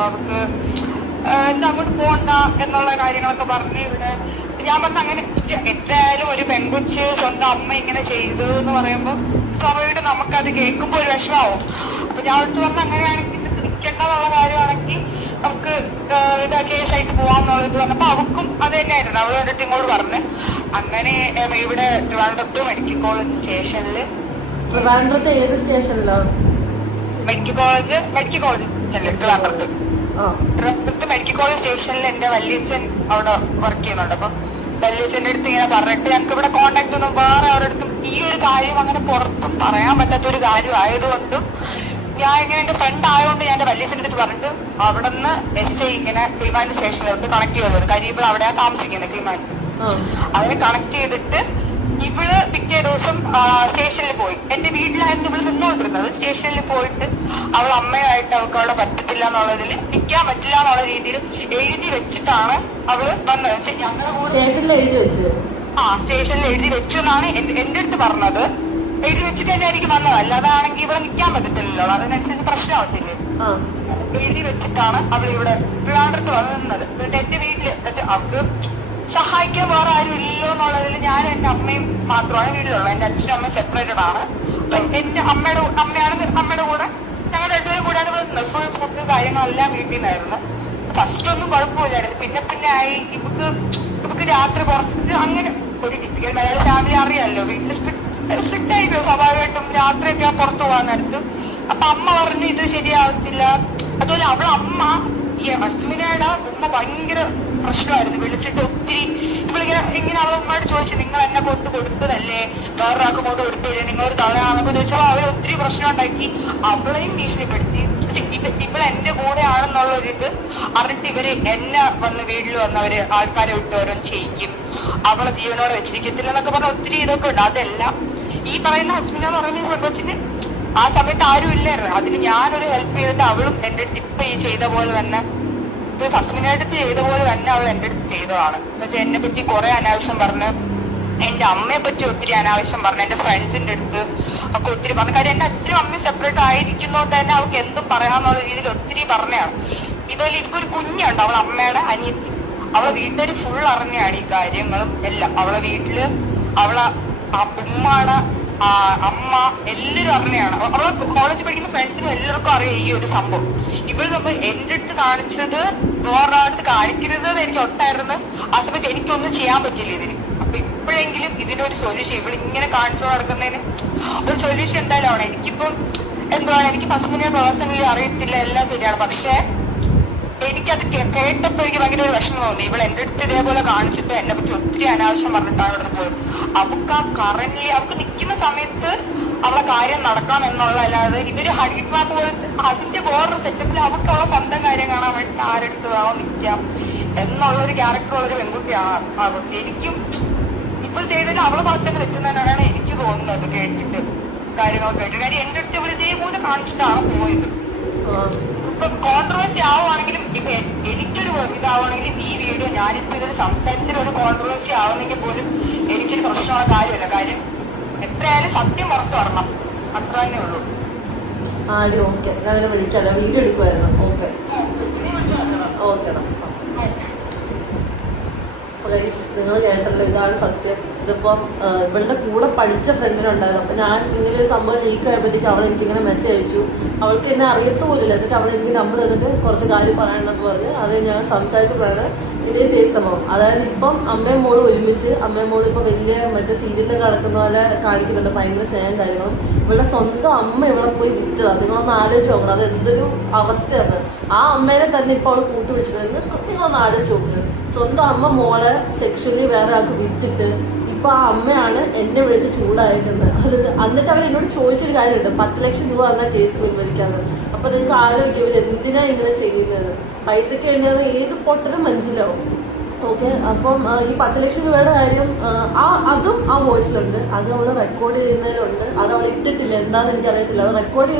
അവർക്ക് എന്താ അങ്ങോട്ട് പോകണ്ട എന്നുള്ള കാര്യങ്ങളൊക്കെ പറഞ്ഞ് ഇവിടെ ഞാൻ പറഞ്ഞ അങ്ങനെ എത്രയായാലും ഒരു പെൺകുച്ച് സ്വന്തം അമ്മ ഇങ്ങനെ ചെയ്തു എന്ന് പറയുമ്പോൾ സ്വാഭാവികമായിട്ട് നമുക്കത് കേൾക്കുമ്പോൾ ഒരു വിഷമാവും. അപ്പൊ ഞാൻ അടുത്ത് പറഞ്ഞ അങ്ങനെയാണെങ്കിൽ നിൽക്കേണ്ടതുള്ള കാര്യമാണെങ്കിൽ നമുക്ക് ഇതാ കേസായിട്ട് പോവാന്നുള്ളത് പറഞ്ഞപ്പോ അവക്കും അത് തന്നെയായിരുന്നു. അവൾ കണ്ടിട്ട് ഇങ്ങോട്ട് പറഞ്ഞ് അങ്ങനെ ഇവിടെ ട്രിവാൻഡ്രത്ത് മെഡിക്കൽ കോളേജ് സ്റ്റേഷനില്. ട്രിവാൻഡ്രത്ത് ഏത് സ്റ്റേഷനിലോ? മെഡിക്കൽ കോളേജ് ട്രിവാൻഡ്രത്ത്. ട്രിവാൻഡ്രത്ത് മെഡിക്കൽ കോളേജ് സ്റ്റേഷനിൽ എന്റെ വല്യച്ഛൻ അവിടെ വർക്ക് ചെയ്യുന്നുണ്ട്. അപ്പൊ വല്യച്ഛൻ്റെ അടുത്ത് ഇങ്ങനെ പറഞ്ഞിട്ട് ഞങ്ങൾക്ക് ഇവിടെ കോണ്ടാക്ട് ഒന്നും വേറെ അവരുടെ അടുത്തും ഈ ഒരു കാര്യം അങ്ങനെ പുറത്തും പറയാൻ പറ്റാത്ത ഒരു കാര്യം ആയതുകൊണ്ടും ഞാൻ ഇങ്ങനെ എന്റെ ഫ്രണ്ട് ആയതുകൊണ്ട് ഞാൻ എന്റെ വല്യച്ഛൻ്റെ അടുത്ത് പറഞ്ഞിട്ട് അവിടെ നിന്ന് SI ഇങ്ങനെ കിളിമാനൂർ സ്റ്റേഷനിലോട്ട് കണക്ട് ചെയ്തത്. കാര്യം ഇവിടെ അവിടെയാ താമസിക്കുന്നത് കിളിമാനൂർ. അതിനെ കണക്ട് ചെയ്തിട്ട് ഇവള് പിറ്റേ ദിവസം സ്റ്റേഷനിൽ പോയി. എന്റെ വീട്ടിലായിരുന്നു ഇവള് നിന്നുകൊണ്ടിരുന്നത്. സ്റ്റേഷനിൽ പോയിട്ട് അവൾ അമ്മയായിട്ട് അവൾക്ക് അവിടെ പറ്റത്തില്ല എന്നുള്ളതിൽ നിൽക്കാൻ പറ്റില്ല എന്നുള്ള രീതിയിൽ എഴുതി വെച്ചിട്ടാണ് അവള് വന്നത്. ഞങ്ങളുടെ കൂടെ സ്റ്റേഷനിൽ എഴുതി വെച്ച് സ്റ്റേഷനിൽ എഴുതി വെച്ചു എന്നാണ് എന്റെ അടുത്ത് പറഞ്ഞത്. എഴുതി വെച്ചിട്ട് തന്നെ എനിക്ക് വന്നത്. അല്ലാതാണെങ്കിൽ ഇവിടെ നിൽക്കാൻ പറ്റത്തില്ലല്ലോ, അതിനനുസരിച്ച് പ്രശ്നമാവത്തില്ലേ. എഴുതി വെച്ചിട്ടാണ് അവൾ ഇവിടെ ട്രിവാൻഡ്രത്ത് വന്നത്. എന്നിട്ട് എന്റെ വീട്ടില് അവർക്ക് സഹായിക്കാൻ വേറെ ആരും ഇല്ലല്ലോ എന്നുള്ളതിൽ ഞാൻ എന്റെ അമ്മയും മാത്രമാണ് വീട്ടിലുള്ളത്. എന്റെ അച്ഛനും അമ്മയും സെപ്പറേറ്റഡ് ആണ്. എന്റെ അമ്മയുടെ കൂടെ ഞങ്ങൾ രണ്ടുപേരും കൂടെയാണ് വിളുന്നത്. ഫുൾ ഫുഡ് കാര്യങ്ങളെല്ലാം വീട്ടിൽ നിന്നായിരുന്നു. ഫസ്റ്റ് ഒന്നും കുഴപ്പമില്ലായിരുന്നു. പിന്നെ ആയി ഇവക്ക് രാത്രി പുറത്ത് അങ്ങനെ ഒരു ടിപ്പിക്കൽ മലയാളി ഫാമിലി അറിയാമല്ലോ, വീട്ടിൽ സ്ട്രിക്റ്റ് ആയിപ്പോ സ്വാഭാവികമായിട്ടും രാത്രിയൊക്കെ പുറത്തു പോകാൻ നേരത്തും. അപ്പൊ അമ്മ പറഞ്ഞു ഇത് ശരിയാവത്തില്ല. അതുപോലെ അവളെ അമ്മ ഈ അസ്മിനയുടെ ഉമ്മ ഭയങ്കര പ്രശ്നമായിരുന്നു. വിളിച്ചിട്ട് ഒത്തിരി ഇങ്ങനെ അവളെ ഉമ്മയോട് ചോദിച്ചു, നിങ്ങൾ എന്നെ കൊടുത്തതല്ലേ, വേറൊരാൾക്ക് കൊണ്ട് കൊടുത്തില്ലേ, നിങ്ങളൊരു തളയാണെന്നൊക്കെ ചോദിച്ചാൽ അവർ ഒത്തിരി പ്രശ്നം ഉണ്ടാക്കി. അവളെയും ഭീഷണിപ്പെടുത്തി. ഇവളെന്റെ കൂടെ ആണെന്നുള്ളൊരിത് അറിഞ്ഞിട്ട് ഇവര് എന്നെ വന്ന് വീട്ടിൽ വന്നവര് ആൾക്കാരെ വിട്ടവരും ചെയ്യിക്കും, അവളെ ജീവനോടെ വെച്ചിരിക്കത്തില്ല എന്നൊക്കെ പറഞ്ഞ ഒത്തിരി ഇതൊക്കെ ഉണ്ട്. അതെല്ലാം ഈ പറയുന്ന ഹസ്മിന എന്ന് പറയുന്ന പെൺകൊച്ചിന് ആ സമയത്ത് ആരും ഇല്ലായിരുന്നു. അതിന് ഞാനൊരു ഹെൽപ്പ് ചെയ്തിട്ട് അവളും എന്റെ അടുത്ത് ഇപ്പൊ ഈ ചെയ്ത പോലെ തന്നെ, ഇപ്പൊ ഹസ്മിനെ അടുത്ത് ചെയ്ത പോലെ തന്നെ അവൾ എന്റെ അടുത്ത് ചെയ്തതാണ്. എന്ന് വെച്ചാൽ എന്നെ പറ്റി കുറെ അനാവശ്യം പറഞ്ഞ്, എന്റെ അമ്മയെ പറ്റി ഒത്തിരി അനാവശ്യം പറഞ്ഞു, എന്റെ ഫ്രണ്ട്സിന്റെ അടുത്ത് ഒക്കെ ഒത്തിരി പറഞ്ഞു. കാര്യം എന്റെ അച്ഛനും അമ്മയും സെപ്പറേറ്റ് ആയിരിക്കുന്നോണ്ട് തന്നെ അവൾക്ക് എന്തും പറയാന്നുള്ള രീതിയിൽ ഒത്തിരി പറഞ്ഞാണ്. ഇതുപോലെ എനിക്കൊരു കുഞ്ഞുണ്ട്, അവളെ അമ്മയുടെ അനിയത്തി. അവളെ വീട്ടുകാർ ഫുൾ അറിഞ്ഞാണ് ഈ കാര്യങ്ങളും എല്ലാം. അവളെ വീട്ടില് അവളെ ഉമ്മാണ്, അമ്മ എല്ലാരും അറിഞ്ഞാണ്. അവളെ കോളേജിൽ പഠിക്കുന്ന ഫ്രണ്ട്സിനും എല്ലാവർക്കും അറിയാം ഈ ഒരു സംഭവം. ഇവര് സംഭവം എന്റെ അടുത്ത് കാണിച്ചത് വേറെ അടുത്ത് കാണിക്കരുത് എനിക്ക് ഒട്ടായിരുന്നു. ആ സമയത്ത് എനിക്കൊന്നും ചെയ്യാൻ പറ്റില്ല ഇതിന്. അപ്പൊ ഇപ്പോഴെങ്കിലും ഇതിനൊരു സൊല്യൂഷൻ, ഇവളിങ്ങനെ കാണിച്ചു നടക്കുന്നതിന് ഒരു സൊല്യൂഷൻ എന്തായാലും ആണ്. എനിക്കിപ്പം എന്താണ്, എനിക്ക് ഹസ്ബൻഡിനെ പേഴ്സണലി അറിയത്തില്ല, എല്ലാം ശരിയാണ്. പക്ഷെ എനിക്കത് കേട്ടപ്പോ എനിക്ക് ഭയങ്കര ഒരു വിഷമം തോന്നി. ഇവൾ എന്റെ അടുത്ത് ഇതേപോലെ കാണിച്ചിട്ട് എന്നെ പറ്റി ഒത്തിരി അനാവശ്യം പറഞ്ഞിട്ടാണ് ഇവിടെ പോയത്. അവൾക്ക് ആ കറന്റ് അവൾക്ക് നിൽക്കുന്ന സമയത്ത് അവളെ കാര്യം നടക്കാം എന്നുള്ള അല്ലാതെ ഇതൊരു ഹണി ട്രാപ്പ് പോലത്തെ അതിന്റെ വേറൊരു സെറ്റപ്പിൽ അവൾക്ക് അവളെ സ്വന്തം കാര്യം കാണാൻ വേണ്ടി ആരെടുത്ത് വേണോ നിൽക്കാം എന്നുള്ളൊരു ക്യാരക്ടറുള്ളൊരു പെൺകുട്ടിയാണ് ആ കൊച്ചി. എനിക്കും ഇപ്പോൾ ചെയ്തതിൽ അവളെ ഭാഗത്തേക്ക് വെച്ചെന്നാണ് എനിക്ക് തോന്നുന്നത് കേട്ടിട്ട്, കാര്യങ്ങളൊക്കെ കേട്ടിട്ട്. കാര്യം എന്റെ അടുത്ത് ഇവർ ഇതേപോലെ കാണിച്ചിട്ടാണ് പോയത്. ഇപ്പൊ കോൺട്രവേഴ്സി ആവുകയാണെങ്കിലും, ഇപ്പൊ എനിക്കൊരു ഇതാവുകയാണെങ്കിലും ഈ വീഡിയോ ഞാനിപ്പോ ഇതിൽ സംസാരിച്ചൊരു ഒരു കോൺട്രവേഴ്സി ആവുന്നെങ്കിൽ പോലും എനിക്കൊരു പ്രശ്നമുള്ള കാര്യമല്ല. കാര്യം എത്രയായാലും സത്യം പുറത്തു വരണം, അത്ര തന്നെ ഉള്ളൂ. ആടി ഓക്കെ, ഞാൻ വിളിച്ചാലോ, വീഡിയോ എടുക്കുമായിരുന്നു. ഓക്കെ ഓക്കേടാ. നിങ്ങൾ കേട്ടല്ലോ, ഇതാണ് സത്യം. ഇതിപ്പം ഇവളുടെ കൂടെ പഠിച്ച ഫ്രണ്ടിനുണ്ടായിരുന്നു. അപ്പൊ ഞാൻ ഇങ്ങനെ ഒരു സംഭവം ലീക്ക് ആയപ്പോഴത്തേക്ക് അവൾ എനിക്കിങ്ങനെ മെസ്സേജ് അയച്ചു. അവൾക്ക് എന്നെ അറിയത്ത പോലില്ല. എന്നിട്ട് അവൾ എനിക്ക് നമ്പർ തന്നിട്ട് കുറച്ച് കാര്യം പറയണമെന്ന് പറഞ്ഞ് അത് ഞാൻ സംസാരിച്ചപ്പോഴാണ് ഇതേ സെയിം സംഭവം. അതായത് ഇപ്പം അമ്മയും മോളും ഒരുമിച്ച്, അമ്മയും മോളും ഇപ്പൊ വലിയ മറ്റേ സീരിയലിൽ നടക്കുന്ന പോലെ കാണിക്കുന്നുണ്ട്, ഭയങ്കര സ്നേഹം കാര്യങ്ങളും. ഇവളുടെ സ്വന്തം അമ്മ ഇവിടെ പോയി വിറ്റതാണ്. നിങ്ങളൊന്ന് ആലോചിച്ച് നോക്കണം, അത് എന്തൊരു അവസ്ഥയാണ്. ആ അമ്മേനെ തന്നെ ഇപ്പൊ അവള് കൂട്ടുപിടിച്ചിട്ടുണ്ട്. നിങ്ങളൊന്ന് ആലോചിച്ച് നോക്കുക, സ്വന്തം അമ്മ മോളെ സെക്ഷലി വേറെ ആൾക്ക് വിറ്റിട്ട് ഇപ്പൊ ആ അമ്മയാണ് എന്നെ വിളിച്ച് ചൂടായിരിക്കുന്നത്. അത് എന്നിട്ട് അവർ എന്നോട് ചോദിച്ചൊരു കാര്യമുണ്ട്, 10 ലക്ഷം രൂപ എന്ന കേസ് പിൻവലിക്കാന്ന്. അപ്പൊ നിങ്ങൾക്ക് ആലോചിക്കും ഇവർ എന്തിനാ ഇങ്ങനെ ചെയ്യുന്നത്. പൈസക്ക് വേണ്ടിയാണ് ഏത് പൊട്ടനും മനസ്സിലാവും. ഓക്കെ, അപ്പം ഈ 10 ലക്ഷം രൂപയുടെ കാര്യം അതും ആ വോയിസിലുണ്ട്. അത് അവള് റെക്കോർഡ് ചെയ്യുന്നതിലുണ്ട്. അത് അവൾ ഇട്ടിട്ടില്ല, എന്താണെന്ന് എനിക്കറിയത്തില്ല. അവൾ റെക്കോർഡ്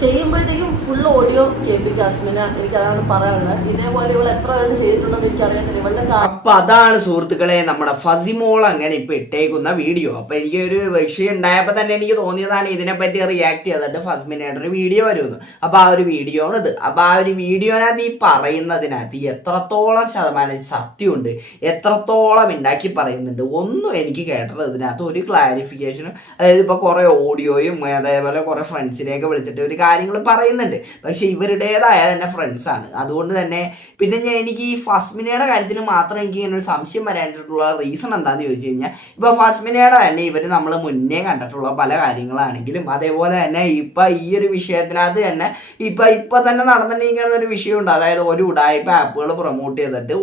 ചെയ്യുമ്പോഴത്തേക്കും ഫുൾ ഓഡിയോ കേൾപ്പിക്കുക അസ്മിന. എനിക്കതാണ് പറയാനുള്ളത്. ഇതേപോലെ ഇവൾ എത്ര പേര് ചെയ്തിട്ടുണ്ടെന്ന് എനിക്കറിയത്തില്ല. ഇവളുടെ അപ്പൊ അതാണ് സുഹൃത്തുക്കളെ നമ്മുടെ ഫസിമോൾ അങ്ങനെ ഇപ്പൊ ഇട്ടേക്കുന്ന വീഡിയോ. അപ്പൊ എനിക്ക് ഒരു വിഷയം ഉണ്ടായപ്പോ തന്നെ എനിക്ക് തോന്നിയതാണ് ഇതിനെപ്പറ്റി റിയാക്ട് ചെയ്തിട്ട് ഫസ്മിനയുടെ ഒരു വീഡിയോ വരുമെന്ന്. അപ്പൊ ആ ഒരു വീഡിയോ ആണ് ഇത്. അപ്പൊ ആ ഒരു വീഡിയോനകത്ത് ഈ പറയുന്നതിനകത്ത് എത്രത്തോളം ശതമാനം സത്യമുണ്ട്, എത്രത്തോളം ഉണ്ടാക്കി പറയുന്നുണ്ട് ഒന്നും എനിക്ക് കേട്ടത് ഇതിനകത്ത് ഒരു ക്ലാരിഫിക്കേഷനും. അതായത് ഇപ്പൊ കുറെ ഓഡിയോയും അതേപോലെ കുറെ ഫ്രണ്ട്സിനെയൊക്കെ വിളിച്ചിട്ട് ഒരു കാര്യങ്ങൾ പറയുന്നുണ്ട്. പക്ഷെ ഇവരുടേതായ തന്നെ ഫ്രണ്ട്സാണ്. അതുകൊണ്ട് തന്നെ പിന്നെ എനിക്ക് ഈ ഫസ്മിനയുടെ കാര്യത്തിന് മാത്രം എനിക്ക് ഇങ്ങനെ ഒരു സംശയം വരാനായിട്ടുള്ള റീസൺ എന്താണെന്ന് ചോദിച്ചു കഴിഞ്ഞാൽ, ഇപ്പൊ ഫസ്മിനയുടെ തന്നെ ഇവർ നമ്മൾ മുന്നേ കണ്ടിട്ടുള്ള പല കാര്യങ്ങളാണെങ്കിലും അതേപോലെ തന്നെ ഇപ്പൊ ഈ ഒരു വിഷയത്തിനകത്ത് തന്നെ ഇപ്പൊ തന്നെ നടന്നിരിക്കുന്ന ഒരു വിഷയമുണ്ട്. അതായത് ഒരു ഉഡായിപ്പ് ആപ്പുകൾ പ്രൊമോട്ട് ചെയ്തിട്ട്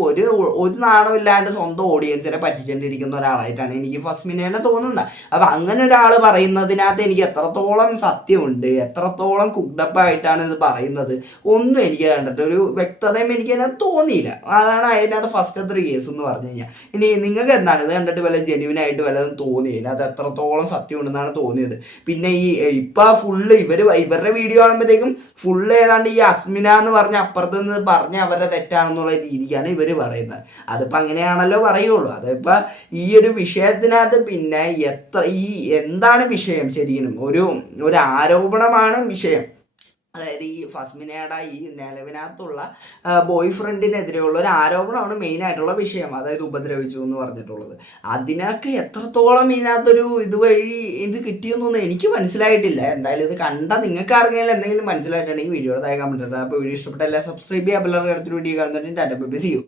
ഒരു നാണമില്ലാണ്ട് സ്വന്തം ഓഡിയൻസിനെ പറ്റിച്ചോണ്ടിരിക്കുന്ന ഒരാളായിട്ടാണ് എനിക്ക് ഫസ്മിനെ തോന്നുന്നത്. അപ്പൊ അങ്ങനെ ഒരാൾ പറയുന്നതിനകത്ത് എനിക്ക് എത്രത്തോളം സത്യമുണ്ട്, എത്രത്തോളം കുക്ഡപ്പായിട്ടാണ് ഇത് പറയുന്നത് ഒന്നും എനിക്ക് കണ്ടിട്ട് ഒരു വ്യക്തതയും എനിക്ക് അതിനകത്ത് തോന്നിയില്ല. അതാണ് അതിനകത്ത് ഫസ്റ്റത്തെ കേസ് എന്ന് പറഞ്ഞു കഴിഞ്ഞാൽ. ഇനി നിങ്ങൾക്ക് എന്താണ് ഇത് കണ്ടിട്ട് വല്ല ജെന്യുവിനായിട്ട് വല്ലതും തോന്നിയില്ല, അത് എത്രത്തോളം സത്യം ഉണ്ടെന്നാണ് തോന്നിയത്? പിന്നെ ഈ ഇപ്പൊ ഫുള്ള് ഇവരുടെ വീഡിയോ കാണുമ്പോഴത്തേക്കും ഫുള്ള് ഏതാണ്ട് ഈ അസ്മിന എന്ന് പറഞ്ഞ അപ്പുറത്ത് നിന്ന് പറഞ്ഞ അവരുടെ തെറ്റാണെന്നുള്ള രീതിക്കാണ് ഇവര് പറയുന്നത്. അതിപ്പോ അങ്ങനെയാണല്ലോ പറയുള്ളൂ. അതിപ്പോ ഈ ഒരു വിഷയത്തിനകത്ത് പിന്നെ എന്താണ് വിഷയം? ശരിക്കും ഒരു ആരോപണമാണ് വിഷയം. അതായത് ഈ ഫസ്മിനയുടെ ഈ നിലവിനകത്തുള്ള ബോയ് ഫ്രണ്ടിനെതിരെയുള്ള ഒരു ആരോപണമാണ് മെയിൻ ആയിട്ടുള്ള വിഷയം. അതായത് ഉപദ്രവിച്ചു എന്ന് പറഞ്ഞിട്ടുള്ളത്. അതിനൊക്കെ എത്രത്തോളം ഇതിനകത്തൊരു ഇതുവഴി ഇത് കിട്ടിയെന്നൊന്നും എനിക്ക് മനസ്സിലായിട്ടില്ല. എന്തായാലും ഇത് കണ്ട നിങ്ങൾക്ക് ആർക്കെങ്കിലും എന്തെങ്കിലും മനസ്സിലായിട്ടുണ്ടെങ്കിൽ വീഡിയോ താഴെ കമന്റ് ഇടാം. അപ്പോൾ വീഡിയോ ഇഷ്ടപ്പെട്ട എല്ലാം സബ്സ്ക്രൈബ് ചെയ്യാം. എല്ലാവർക്കും അടുത്തൊരു വീഡിയോ കാണുന്നുണ്ട്. Tata bye bye, see U.